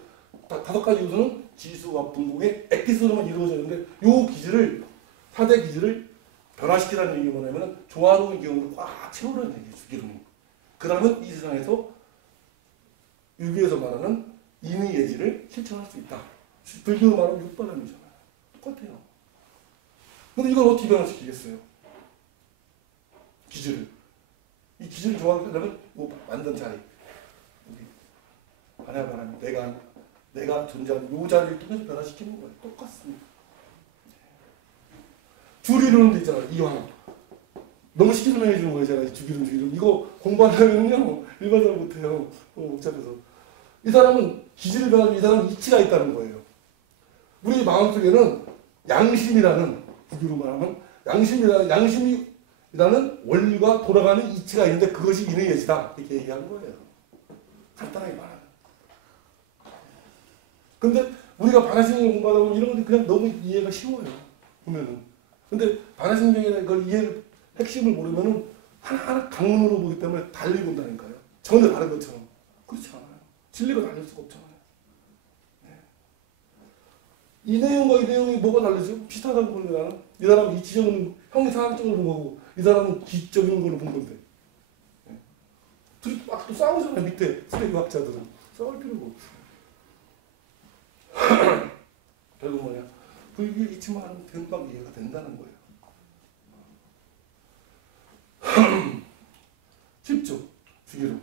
5가지 요소는 지수와 분봉의 액기스로만 이루어졌는데 요 기질을 4대 기질을 변화시키라는 얘기 뭐냐면 조화로운 기운으로 꽉 채우라는 얘기예요. 주기름이. 그러면 이 세상에서 유교에서 말하는 인의예지를 실천할 수 있다. 불교로 말하면 육바람이잖아요. 똑같아요. 근데 이걸 어떻게 변화시키겠어요? 기질을. 이 기질을 조화하려면 만든 자리. 바람이 내가 존재하는 이 자리를 통해서 변화시키는 거예요. 똑같습니다. 주리로는 데 있잖아요. 이왕. 너무 쉽게 설명해 주는 거잖아요. 주기름. 이거 공부하려면요. 일반 사람 못해요. 복잡해서. 이 사람은 기질을 변하면 이 사람은 이치가 있다는 거예요. 우리 마음속에는 양심이라는 구교로 말하면 양심이라는 원리가 돌아가는 이치가 있는데 그것이 인의예지다. 이렇게 얘기하는 거예요. 간단하게 말하면. 근데 우리가 반야신경 공부하다 보면 이런 것들이 그냥 너무 이해가 쉬워요. 보면은. 근데 반야신경이라는 걸 이해를 핵심을 모르면은 하나하나 강문으로 보기 때문에 달리 본다니까요. 전혀 다른 것처럼. 그렇지 않아요. 진리가 다를 수가 없잖아요. 네. 이 내용과 이 내용이 뭐가 다르죠? 비슷하다고 보는 거는 이 사람은 이치적인 형이 상학적으로 본 거고 이 사람은 기적인 걸로 본 건데. 네. 둘이 막 또 싸우잖아요. 밑에 쓰레기 학자들은. 싸울 필요가 없어요. 결국 뭐냐? 불교 이치만 하면 금방 이해가 된다는 거예요. 쉽죠? 주기로.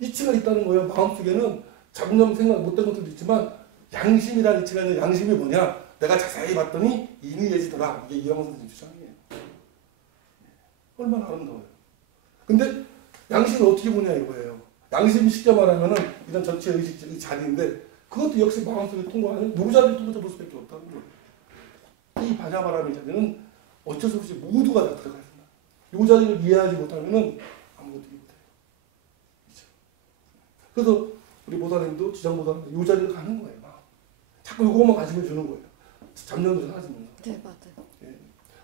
이치가 있다는 거예요. 마음속에는 잡념 생각 못된 것들도 있지만 양심이라는 이치가 있는데 양심이 뭐냐? 내가 자세히 봤더니 인의예지더라. 이게 이영원 선생님 주장이에요. 얼마나 아름다워요. 근데 양심을 어떻게 보냐 이거예요. 양심이 쉽게 말하면은 이런 전체 의식 자리인데 그것도 역시 마음속에 통과하는 노자리를 통해서 볼 수밖에 없다는 거예요. 이 반야바람의 자리는 어쩔 수 없이 모두가 다 들어가야 된다. 이 자리를 이해하지 못하면은 아무것도 못해요. 그래서 우리 보살님도 지장보살님도 이 자리를 가는 거예요. 막. 자꾸 요거만 관심을 주는 거예요. 잡념도 사라지면서. 네, 맞아요. 예.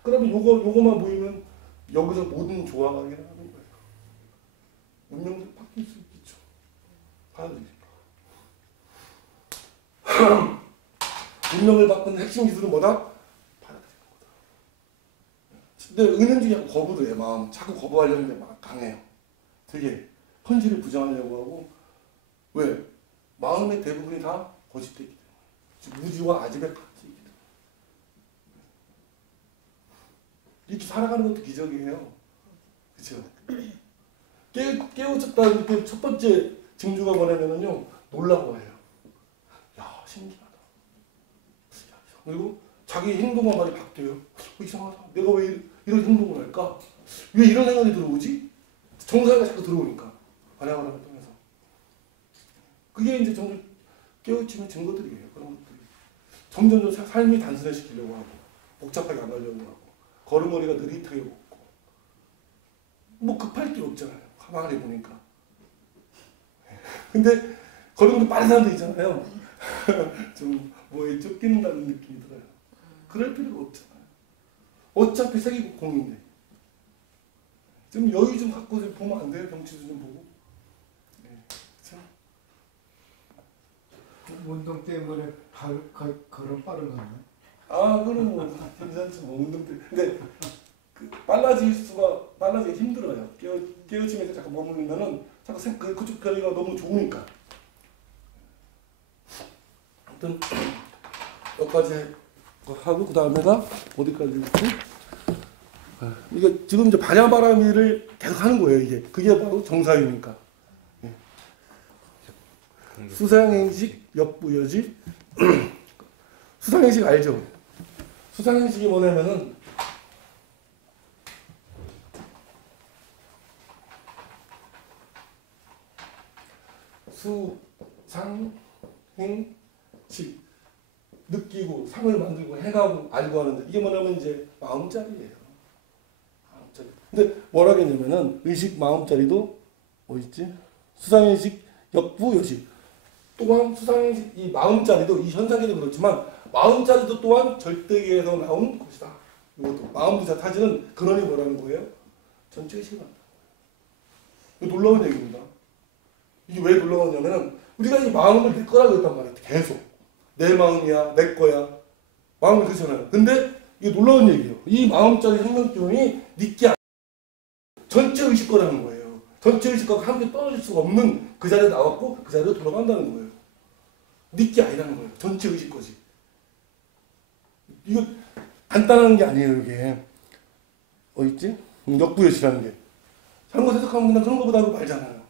그러면 요거만 보이면 여기서 모든 조화가 일어나는 거예요. 운명도 바뀔 수 있겠죠. 받아들이니까. 운명을 바꾸는 핵심 기술은 뭐다? 받아들이는 거다. 근데 은연중에 거부도 해요. 마음. 자꾸 거부하려는 게 막 강해요. 되게 현실을 부정하려고 하고 왜? 마음의 대부분이 다 고집되기 때문에. 즉 무지와 아집에 같이 있기 때문에. 이렇게 살아가는 것도 기적이에요. 그렇죠? 깨우쳤다는 그 첫 번째 징조가 뭐냐면요. 놀라워해요. 야, 신기하다. 그리고 자기 행동과 말이 바뀌어요. 이상하다. 내가 왜 이런 행동을 할까? 왜 이런 생각이 들어오지? 정사가 자꾸 들어오니까. 아량아량을 통해서. 그게 이제 점점 깨우치는 증거들이에요. 그런 것들이. 점점 삶이 단순화시키려고 하고 복잡하게 안 하려고 하고 걸음걸이가 느릿하게 걷고 뭐 급할 게 없잖아요. 가만히 보니까. 근데 걸음걸이 빠른 사람도 있잖아요. 좀 뭐에 쫓긴다는 느낌이 들어요. 그럴 필요가 없잖아요. 어차피 세계 공인데. 좀 여유 좀 갖고 좀 보면 안 돼요? 경치도 좀 보고. 네. 그렇죠? 운동 때문에 걸음 빠른 거네. 아, 그럼 뭐 괜찮지 뭐 운동 때. 근데 그 빨라지기 힘들어요. 깨우침에서 자꾸 머무르면은 자꾸 그쪽 거리가 너무 좋으니까. 아무튼 여기까지 하고 그 다음에가 어디까지 있지? 이게 지금 이제 반야바라미를 계속 하는 거예요. 이게 그게 바로 정사유니까. 예. 수상행식, 역부여지. 수상행식 알죠? 수상행식이 뭐냐면은 수상행식 느끼고 상을 만들고 해가고 알고 하는데 이게 뭐냐면 이제 마음짜리예요. 마음짜리. 근데 뭐라 했냐면은 의식 마음짜리도 뭐 있지? 수상행식, 역부여식. 또한 수상행식 이 마음짜리도 이 현상에도 그렇지만 마음짜리도 또한 절대계에서 나온 것이다. 이것도 마음부자 타지는 근원이 뭐라는 거예요? 전체 의식을 한다. 이거 놀라운 얘기입니다. 이게 왜 놀라우냐면은 우리가 이 마음을 내 거라고 했단 말이에요. 계속. 내 마음이야, 내 거야. 마음을 그렇잖아요. 근데 이게 놀라운 얘기예요. 이 마음짜리 생명기운이 니께 전체 의식 거라는 거예요. 전체 의식과 함께 떨어질 수가 없는 그 자리에 나왔고 그 자리로 돌아간다는 거예요. 니께 아니라는 거예요. 전체 의식 거지. 이거 간단한 게 아니에요. 이게 있지? 역부여시라는 게. 잘못 해석하면 그냥 그런 거보다 하고 말잖아요.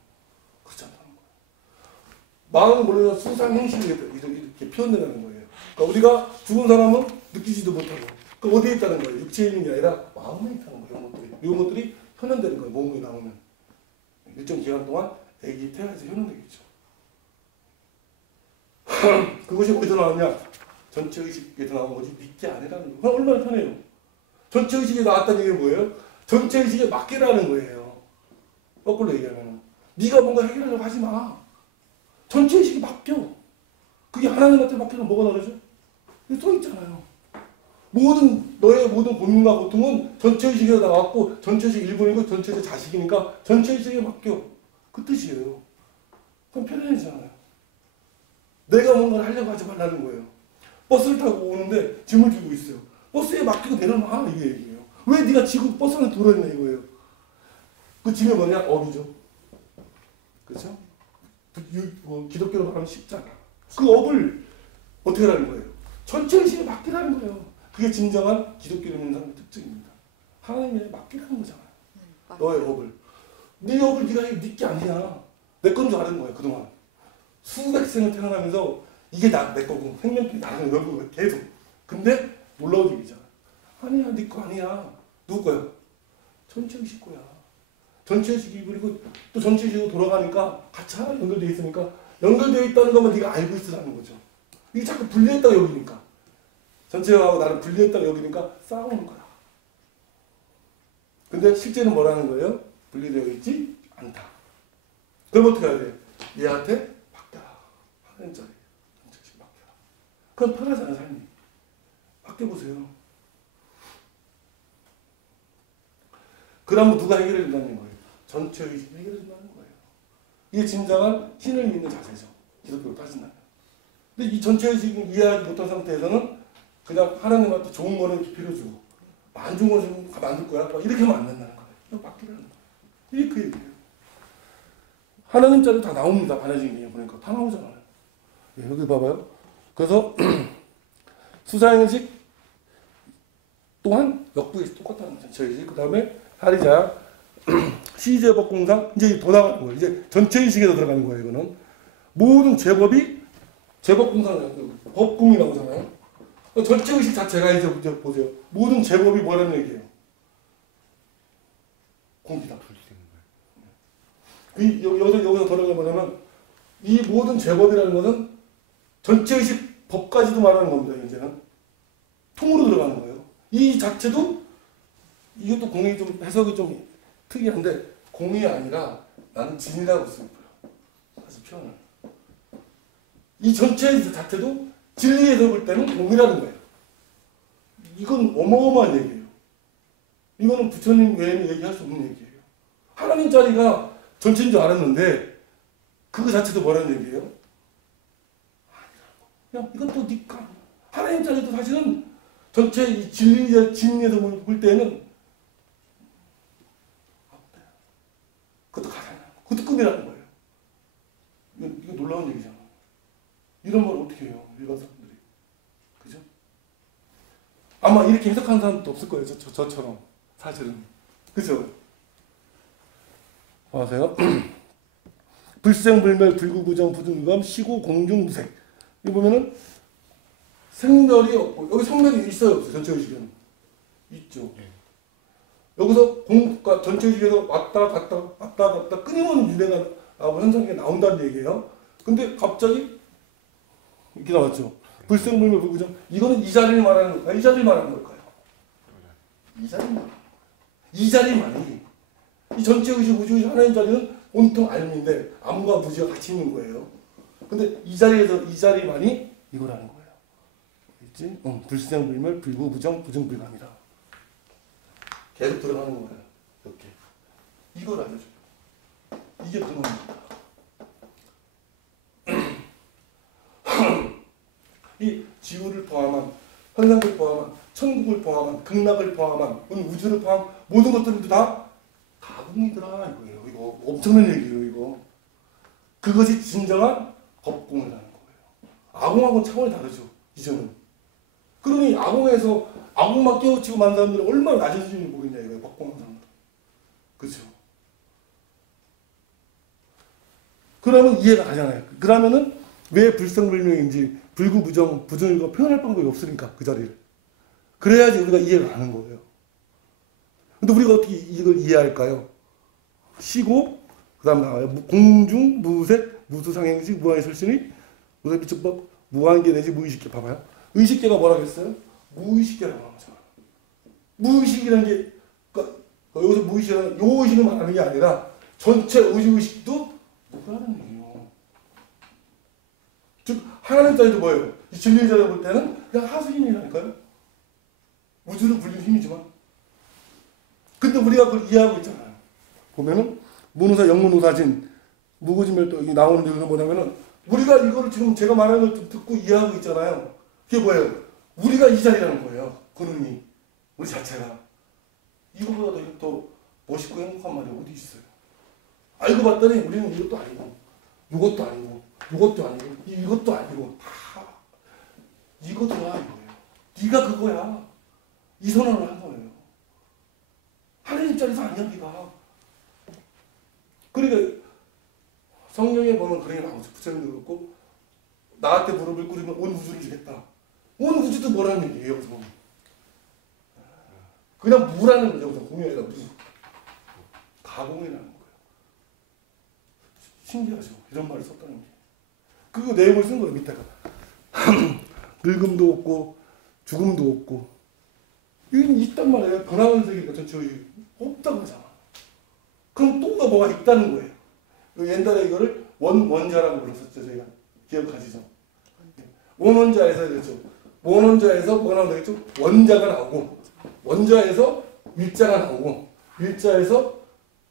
그렇지 않다는 거예요. 마음을 몰라서 수상행식을 이렇게 표현된다는 거예요. 그러니까 우리가 죽은 사람은 느끼지도 못하고 그 어디에 있다는 거예요? 육체에 있는 게 아니라 마음에 있다는 거예요. 이런 것들이 현현되는 거예요. 몸이 나오면 일정 기간 동안 애기 태아에서 현현되겠죠. 그것이 어디서 나왔냐? 전체 의식에서 나온 거지 믿기 아니라는 거예요. 얼마나 편해요. 전체 의식에 나왔다는 게 뭐예요? 전체 의식에 맡기라는 거예요. 거꾸로 얘기하면 네가 뭔가 해결하려고 하지 마. 전체 의식이 맡겨. 그게 하나님한테 맡기면 뭐가 다르죠? 여기 써 있잖아요. 너의 모든 고민과 고통은 전체 의식에서 나왔고 전체 의식 일본이고 전체 의식 자식이니까 전체 의식에 맡겨. 그 뜻이에요. 그럼 편해지잖아요. 내가 뭔가를 하려고 하지 말라는 거예요. 버스를 타고 오는데 짐을 주고 있어요. 버스에 맡기고 내려놔 이게 얘기예요. 왜 네가 지금 버스 안에 들어있냐 이거예요. 그 짐이 뭐냐? 업이죠. 그렇죠? 기독교로 말하면 십자가. 그 업을 어떻게 하라는 거예요? 전체 의식에 맡기라는 거예요. 그게 진정한 기독교 민상의 특징입니다. 하나님에 맡기라는 거잖아요. 너의 업을. 네 업을 네가 네게 아니야. 내 건 줄 아는 거예요. 그동안. 수백 생을 태어나면서 이게 내 거고 생명줄이 나는 여기 계속. 근데 놀라운 얘기잖아. 아니야, 네 거 아니야. 누구 거야? 전체 의식 거야. 전체 의식이 그리고 또 전체 의식으로 돌아가니까 같이 하나 연결되어 있으니까 연결되어 있다는 것만 네가 알고 있으라는 거죠. 이게 자꾸 분리했다고 여기니까. 전체하고 나를 분리했다고 여기니까 싸우는 거야. 근데 실제는 뭐라는 거예요? 분리되어 있지 않다. 그럼 어떻게 해야 돼? 얘한테 바뀌어라. 하늘짜리 전체의식 맡겨라. 그럼 편하잖아요, 삶이. 맡겨보세요. 그러면 누가 해결해 준다는 거예요? 전체의식이 해결해 준다는 거예요. 이게 진정한 신을 믿는 자세죠. 기독교로 따진다면. 근데 이 전체의식을 이해하지 못한 상태에서는 그냥 하나님한테 좋은 거는 빌어주고 안 좋은 거는 만들 거야. 이렇게 하면 안 된다는 거예요. 그냥 맡기라는 거예요. 이게 그 얘기예요. 하나님 자리 다 나옵니다. 반야신경에 보니까 다 나오잖아요. 예, 여기 봐봐요. 그래서 수사행식 또한 역부에서 똑같다는 전체의식. 그 다음에 하리자 시제법공상 이제 더 나가는 거예요. 이제 전체의식에서 들어가는 거예요. 이거는 모든 제법이 제법공상 법궁이 나오잖아요. 전체의식 자체가 이제 보세요. 모든 제법이 뭐라는 얘기예요? 공기다. 여기서 들어가는 뭐냐면 이 모든 제법이라는 것은 전체의식 법까지도 말하는 겁니다. 이제는 통으로 들어가는 거예요. 이 자체도 이것도 공이 좀 해석이 좀 특이한데 공이 아니라 나는 진이라고 쓰고요. 그래서 표현을 이 전체의식 자체도 진리에서 볼 때는 공이라는 거예요. 이건 어마어마한 얘기예요. 이거는 부처님 외에는 얘기할 수 없는 얘기예요. 하나님 자리가 전체인 줄 알았는데 그거 자체도 뭐라는 얘기예요? 그냥 이것도 니까 하나님 자리도 사실은 전체 이 진리에서 볼 때는 그것도 가잖아요. 그것도 꿈이라는 거예요. 이거 놀라운 얘기잖아. 이런 걸 어떻게 해요? 일반 사람들이. 그죠? 아마 이렇게 해석하는 사람도 없을 거예요. 저처럼. 사실은. 그죠? 아세요? 불생불멸 불구부정 부등유감 시고 공중무색. 이 보면은 생멸이 없고 여기 성멸이 있어요 없어요? 전체의식에는 있죠. 여기서 공과 전체의식에서 왔다 갔다 끊임없는 유래가 나오고 현상이 나온다는 얘기예요. 근데 갑자기 이렇게 나왔죠. 불생불멸 불구부정. 이거는 이 자리를 말하는 걸까요? 이 자리를 말하는 걸까요? 이 자리를 말하는 거예요. 이 자리만이 이 전체의식 우주의식 하나님 자리는 온통 알미인데 암과 무지가 같이 있는 거예요. 근데 이 자리에서 이 자리만이 이거라는 거예요. 알겠지? 불생불멸 불구부정 부정불감이다. 계속 들어가는 거예요. 이렇게. 이걸 알려줘요. 이게 근원입니다. 이 지구를 포함한 현상을 포함한 천국을 포함한 극락을 포함한 우주를 포함한 모든 것들도 다 가공이더라 이거예요. 이거 엄청난 얘기예요. 이거 그것이 진정한 법공이라는 거예요. 아공하고 차원이 다르죠. 이제는. 그러니 아공에서 아공만 깨우치고 만 사람들이 얼마나 낮은 수준인지 모르겠냐 이거예요. 법공한 사람들. 그렇죠. 그러면 이해가 가잖아요. 그러면은 왜 불생불명인지 불구부정 부정일과 표현할 방법이 없으니까 그 자리를. 그래야지 우리가 이해가 가는 거예요. 근데 우리가 어떻게 이걸 이해할까요? 시고 그 다음 나와요. 공중, 무색, 무수상행식, 무한설신의, 무색비축법, 무한계 내지 무의식계. 봐봐요. 의식계가 뭐라고 했어요? 무의식계라고 하죠. 무의식이라는 게 그러니까 여기서 무의식이라는 요 의식을 말하는 게 아니라 전체 우주의식도 무라는 얘기예요. 즉 하나님 자리도 뭐예요? 이 진리의 자리를 볼 때는 그냥 하수인이라니까요. 우주를 불리는 힘이지만 근데 우리가 그걸 이해하고 있잖아요. 보면은 문우사 영문우사진 무구지멸도 여기 나오는 이유는 뭐냐면은 우리가 이거를 지금 제가 말하는 걸 좀 듣고 이해하고 있잖아요. 그게 뭐예요? 우리가 이 자리라는 거예요. 그놈이 우리 자체가 이거보다 더 멋있고 행복한 말이 어디 있어요? 알고 봤더니 우리는 이것도 아니고 이것도 아니고 이것도 아니고 이것도 아니고 다 이거더라 이거예요. 네가 그거야. 이 선언을 한 거예요. 하나님 자리에서 아니야 네가. 그러니까 성경에 보면 그런 게 나오죠. 부처님도 그렇고 나한테 무릎을 꿇으면 온 우주를 주겠다. 온 우주도 뭐라는 얘기예요. 여기서 그냥 무라는 거죠. 여기서 공연이다 무. 가공이라는 거예요. 신기하죠. 이런 말을 썼다는 게. 그 내용을 쓴 거예요. 밑에가. 늙음도 없고 죽음도 없고 이건 있단 말이에요. 변화하는 세계가 전체 없다고 하잖아. 그럼 또가 뭐가 있다는 거예요. 옛날에 이거를 원자라고 불렀었죠. 저희가 기억하시죠? 원원자에서 그렇죠. 원원자에서 뭐가 나오면 되겠죠? 원자가 나오고 원자에서 일자가 나오고 일자에서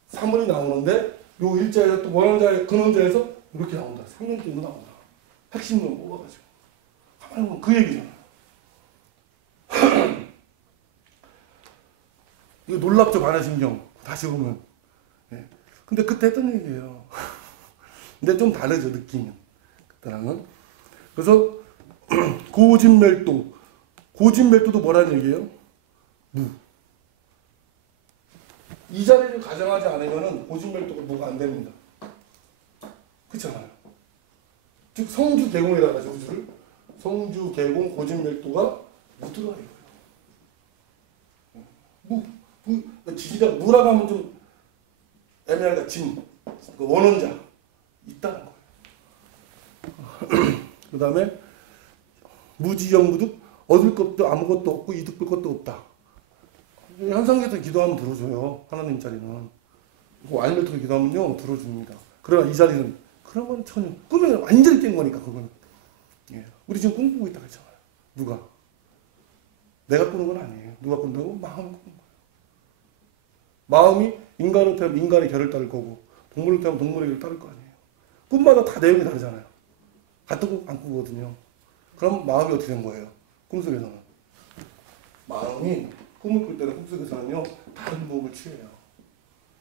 사물이 나오는데 요 일자에서 또 원원자 근원자에서 이렇게 나온다. 생명적으로 나온다. 핵심으로 뽑아가지고 가만히 보면 그 얘기잖아요. 이거 놀랍죠, 반야신경. 다시 보면. 예. 근데 그때 했던 얘기예요. 근데 좀 다르죠, 느낌은. 그때랑은. 그래서 고진멸도. 고진멸도도 뭐라는 얘기예요? 무. 이 자리를 가정하지 않으면 고진멸도가 무가 안 됩니다. 그렇잖아요. 즉 성주개공이라고 하죠, 우주를. 성주개공 고진멸도가 무드가 이거예요. 지지가 무라고 하면 좀 애매하니까 진, 그 원원자 있다는 거예요. 그 다음에 무지영무득 얻을 것도 아무것도 없고 이득 볼 것도 없다. 현상계에서 기도하면 들어줘요. 하나님 자리는. 와인벨트로 기도하면요 들어줍니다. 그러나 이 자리는 그런 건 전혀 꿈에 완전히 깬 거니까 그거는. 예. 우리 지금 꿈꾸고 있다고 했잖아요. 누가? 내가 꾸는 건 아니에요. 누가 꾼다고? 마음이 꾸는 거예요. 마음이 인간을 태우면 인간의 결을 따를 거고 동물을 태우면 동물의 결을 따를 거 아니에요. 꿈마다 다 내용이 다르잖아요. 같은 꿈 안 꾸거든요. 그럼 마음이 어떻게 된 거예요? 꿈속에서는. 마음이 꿈을 꿀 때는 꿈속에서는요 다른 몸을 취해요.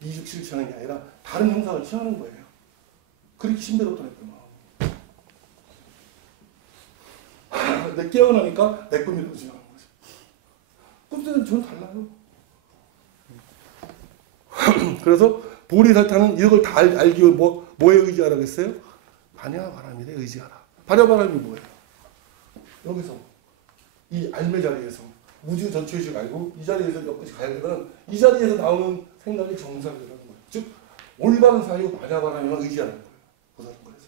이죽실을 취하는 게 아니라 다른 형상을 취하는 거예요. 그렇게 신비롭더라고요. 마음이. 내 깨어나니까 내 꿈이 이루어지는 거죠. 꿈속에는 전혀 달라요. 그래서 보리살타는 이걸 다 알기 위해 뭐에 의지하라고 했어요? 반야바람일에 의지하라. 반야바람이 뭐예요? 여기서 이 알매 자리에서 우주 전체 의식 알고 이 자리에서 여기까지 가야 되면 이 자리에서 나오는 생각이 정상이라는 거예요. 즉 올바른 사유 반야바람에만 의지하는 거예요. 보살인 거에서.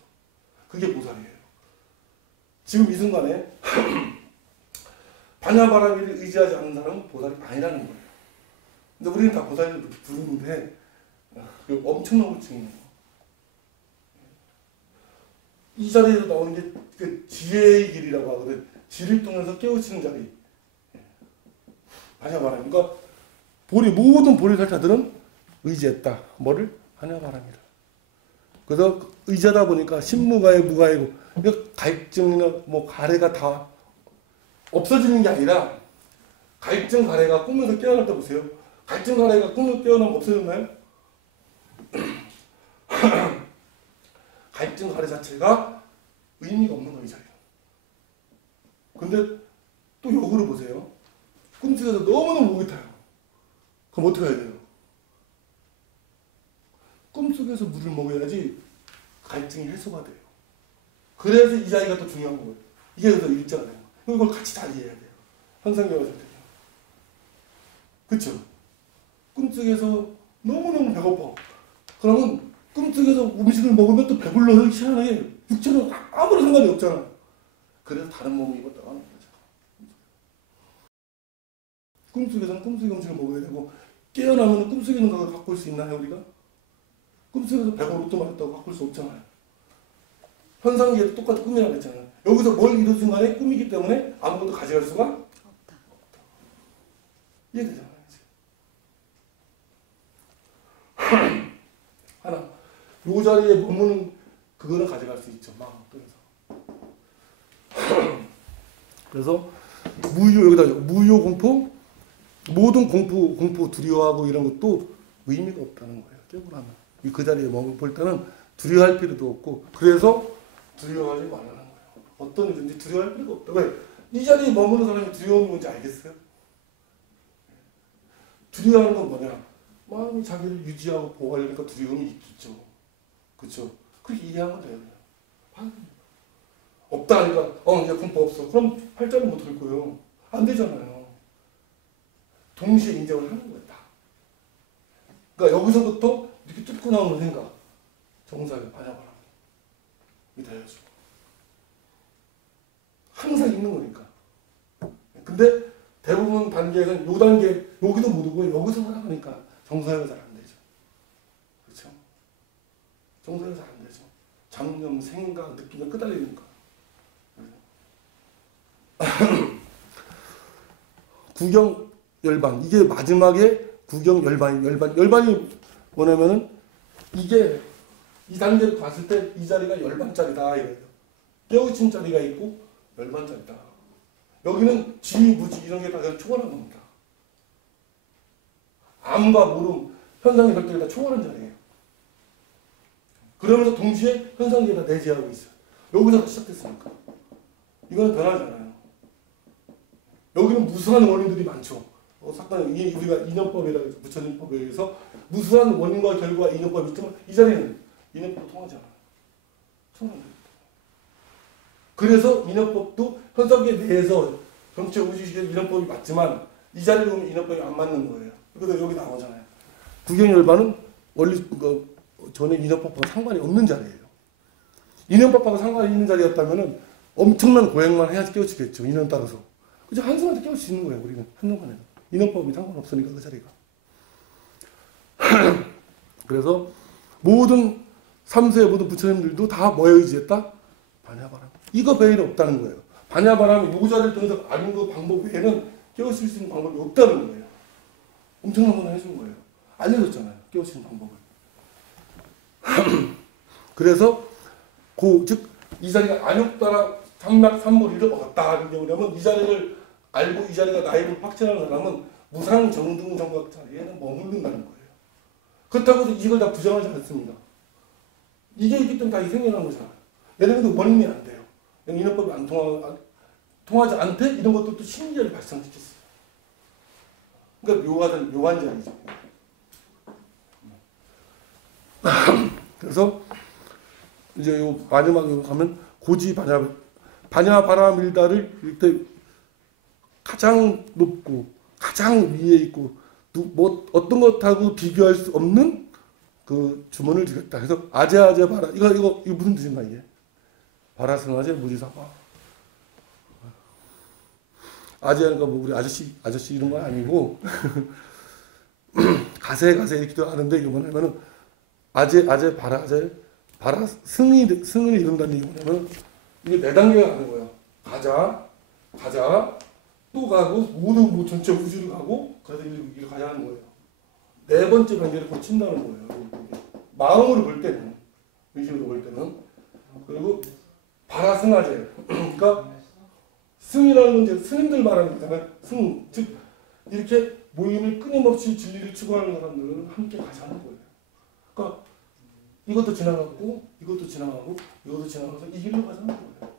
그게 보살이에요. 지금 이 순간에 반야바람일을 의지하지 않는 사람은 보살이 아니라는 거예요. 근데 우리는 다 보살을 이렇게 부르는데 엄청난 고충이에요. 이 자리에서 나오는 게 그 지혜의 길이라고 하거든. 지를 통해서 깨우치는 자리. 반야바람. 그러니까 모든 보리살타들은 의지했다. 뭐를? 반야바람이라. 그래서 의지하다 보니까 신무가해 무가해고 갈증이나 뭐 가래가 다 없어지는 게 아니라 갈증 가래가 꿈에서 깨어날 때 보세요. 갈증 가래가 꿈에서 깨어나면 없어졌나요? 갈증 가래 자체가 의미가 없는 거예요, 이 자리는. 근데 또 역으로 보세요. 꿈속에서 너무너무 목이 타요. 그럼 어떻게 해야 돼요? 꿈속에서 물을 먹어야지 갈증이 해소가 돼요. 그래서 이 자리가 또 중요한 거예요. 이게 그래서 일자가 돼요. 이걸 같이 다 이해해야 돼요. 현상경을 할 때요. 그쵸? 꿈속에서 너무너무 배고파. 그러면 꿈속에서 음식을 먹으면 또 배불러서 희한하게 육체는 아무런 상관이 없잖아. 그래서 다른 몸이 입었다고 하는 거죠. 꿈속에서는 꿈속의 음식을 먹어야 되고 깨어나면 꿈속에 있는 걸 갖고 올 수 있나요, 우리가? 꿈속에서 배가 로또 맞았다고 갖고 올 수 없잖아요. 현상계도 똑같은 꿈이라고 했잖아요. 여기서 뭘 이룬 순간에 꿈이기 때문에 아무것도 가져갈 수가 없다. 이해되잖아요. 하나, 요 자리에 머무는 그거는 가져갈 수 있죠. 마음 속에서. 그래서 무효 여기다 무효 공포, 모든 공포 두려워하고 이런 것도 의미가 없다는 거예요. 깨고 나면 그 자리에 머물 때는 두려워할 필요도 없고 그래서 두려워하지 말라는 거예요. 어떤 일든지 두려워할 필요가 없다. 왜? 이 자리에 머무는 사람이 두려움이 뭔지 알겠어요? 두려워하는 건 뭐냐? 마음이 자기를 유지하고 보호하려니까 두려움이 있겠죠. 그렇죠? 그렇게 이해하면 돼요. 없다 하니까 이제 공포 없어. 그럼 팔자는 못 할 거예요. 안 되잖아요. 동시에 인정을 하는 거예요. 다. 그러니까 여기서부터 이렇게 뚫고 나오는 생각. 정사의 반야바람. 이게 돼야죠. 항상 있는 거니까. 근데 대부분 단계에서는 요 단계 여기도 못 오고 여기서 살아가니까 정사가 잘 안 되죠. 그렇죠? 정사가 잘 안 되죠. 잡념, 생각, 느낌에 끄달리는 거. 구경 열반. 이게 마지막에 구경 열반이 뭐냐면은 이게 이 단계를 봤을 때 이 자리가 열반짜리다 이거예요. 깨우친 자리가 있고 열반짜리다. 여기는 지위, 무지 이런 게 다 초월한 겁니다. 암과 모름, 현상의 별들이 다 초월한 자리예요. 그러면서 동시에 현상이 다 내재하고 있어요. 여기서 시작됐으니까. 이거는 변하잖아요. 여기는 무수한 원인들이 많죠. 사건 우리가 인연법이라고 해서 부처님법에 의해서 무수한 원인과 결과 인연법이 있지만 이 자리는 인연법으로 통하지 않아요. 통합니다. 그래서 인연법도 현상계 내에서 전체 우주식의 인연법이 맞지만 이 자리에 오면 인연법이 안 맞는 거예요. 그래서 여기 나오잖아요. 구경열반은 원리 전에 인연법하고 상관이 없는 자리예요. 인연법하고 상관이 있는 자리였다면 엄청난 고행만 해야지 깨우치겠죠. 인연 따라서. 그죠? 한순간에 깨울 수 있는 거예요. 우리는 한순간에. 인연법이 상관없으니까 그 자리가. 그래서 모든 3세의 모든 부처님들도 다 뭐에 의지했다? 반야바람. 이거 외에는 없다는 거예요. 반야바람이 요 자리를 통해서 아는 그 방법 외에는 깨우칠 수 있는 방법이 없다는 거예요. 엄청난 걸 해준 거예요. 알려줬잖아요. 깨우치는 방법을. 그래서 즉 이 자리가 안욕따라 삼락 삼불이를 얻었다 하는 경우라면 이 자리를 알고 이 자리가 나임을 확신하는 사람은 무상 정등 정각 자리에는 머무른다는 거예요. 그렇다고 해서 이걸 다 부정하지 않습니다. 이게 있기 때문에 다 생겨난 거잖아요. 예를 들면 원인이 안 돼요. 인연법이 안 통하지 않대? 이런 것도 또 신기를 발생시켰어요. 그러니까 묘한 자리죠. 그래서 이제 요 마지막에 가면 고지 반야바라밀다를 이때 가장 높고 가장 위에 있고 뭐 어떤 것하고 비교할 수 없는 그 주문을 주겠다. 그래서 아제 바라 이거 무슨 뜻인가 이게? 바라승아제 무지사바. 아제가 뭐 우리 아저씨 이런 건 아니고 가세 이렇게도 하는데 이거 뭐냐면은 아제 바라 승을 이룬다는 얘기 뭐냐면 이게 4단계가 가는 거예요. 가자 또 가고 모두 전체 우주를 가고 그래서 이를 가야 하는 거예요. 4번째 단계를 거친다는 거예요. 마음으로 볼 때는 의식으로 볼 때는 그리고 바라승하제 그러니까 승이라는 건 이제 스님들 말하는 거잖아요. 승 즉 이렇게 모임을 끊임없이 진리를 추구하는 사람들은 함께 가자는 거예요. 그러니까 이것도 지나가고 이것도 지나가고 이것도 지나가서 이 길로 가자는 거예요.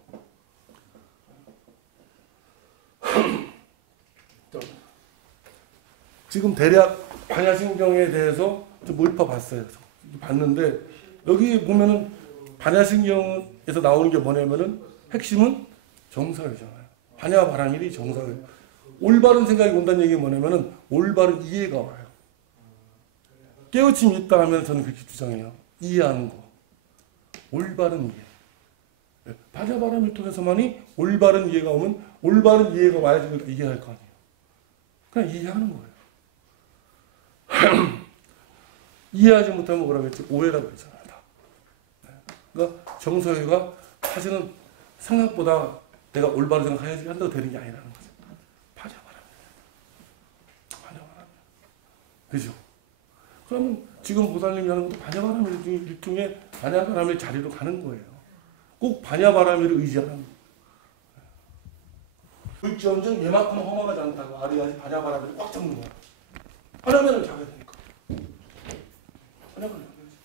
지금 대략 반야신경에 대해서 좀 몰입해봤어요. 봤는데 여기 보면은 반야신경에서 나오는 게 뭐냐면은 핵심은 정사회잖아요. 반야바라밀이 정사회. 올바른 생각이 온다는 얘기가 뭐냐면은 올바른 이해가 와요. 깨우침이 있다 하면 저는 그렇게 주장해요. 이해하는 거. 올바른 이해. 반야바라밀 통해서만이 올바른 이해가 오면 올바른 이해가 와야지 우리가 이해할 거 아니에요. 그냥 이해하는 거예요. 이해하지 못하면 뭐라고 했지? 오해라고 했잖아요. 그러니까 정서회가 사실은 생각보다 내가 올바른 생각해야지 한다고 되는 게 아니라는 거죠. 반야바라밀. 그죠? 그러면 지금 보살님이 하는 것도 반야바라밀 일종의 반야바라밀 자리로 가는 거예요. 꼭 반야바라밀을 의지하는 거예요. 불지언정 얘만큼 허망하지 않다고 아리아지 반야바라밀을 꽉 잡는 거야. 반야바라밀을 잡아야 되니까. 반야바라밀 잡아야지.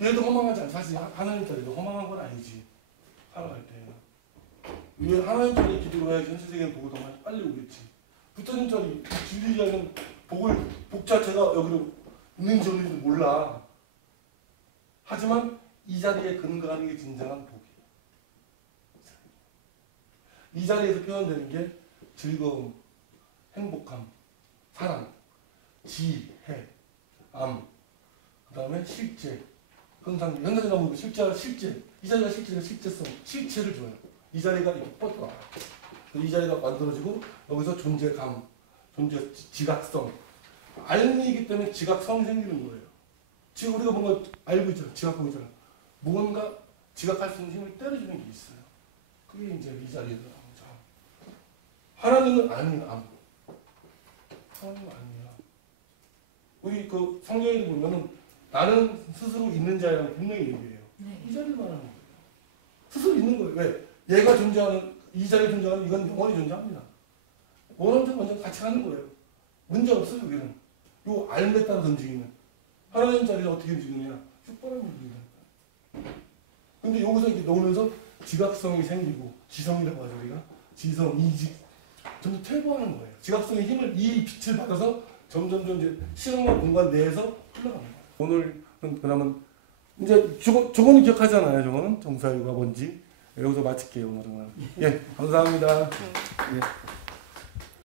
얘도 허망하지 않아. 사실 하나님짜리도 허망한 건 아니지. 살아갈 때. 왜 하나님짜리 기도를 해야지 현실세계는 복을 더 빨리 오겠지. 부처님짜리 진리자는 복 자체가 여기로 있는지 없는지 몰라. 하지만 이 자리에 근거하는 게 진정한 복이에요. 이 자리에서 표현되는 게 즐거움, 행복함, 사랑, 지혜, 암, 그 다음에 실제, 현상이 나오는 실제. 이 자리가 실제성, 실체를 줘요. 이 자리가 이렇게 뻗어요. 이 자리가 만들어지고 여기서 존재감, 지각성. 알미이기 때문에 지각성이 생기는 거예요. 지금 우리가 뭔가 알고 있잖아. 지각하고 있잖아. 뭔가 지각할 수 있는 힘을 때려주는 게 있어요. 그게 이제 이 자리더라고요. 하나님은 아니야. 하나님은 아니야. 우리 그 성경에 보면은 나는 스스로 있는 자라고 분명히 얘기해요. 이 자리를 말하는 거예요. 스스로 있는 거예요. 왜? 얘가 존재하는, 이 자리에 존재하는 이건 영원히 존재합니다. 원원적 완전 같이 가는 거예요. 문제 없어요, 여기는. 요 알에 따라 움직이는. 하나님 자리를 어떻게 움직이느냐? 슈퍼라는 움직입니다. 근데 여기서 이렇게 놓으면서 지각성이 생기고, 지성이라고 하죠, 우리가. 지성, 이직. 점점 퇴보하는 거예요. 지각성의 힘을, 이 빛을 받아서 점점 이제 실험과 공간 내에서 흘러갑니다. 오늘은 그러면 이제 저거는 기억하잖아요. 저거는 정사유가 뭔지. 여기서 마칠게요, 오늘은. 예, 감사합니다. 예.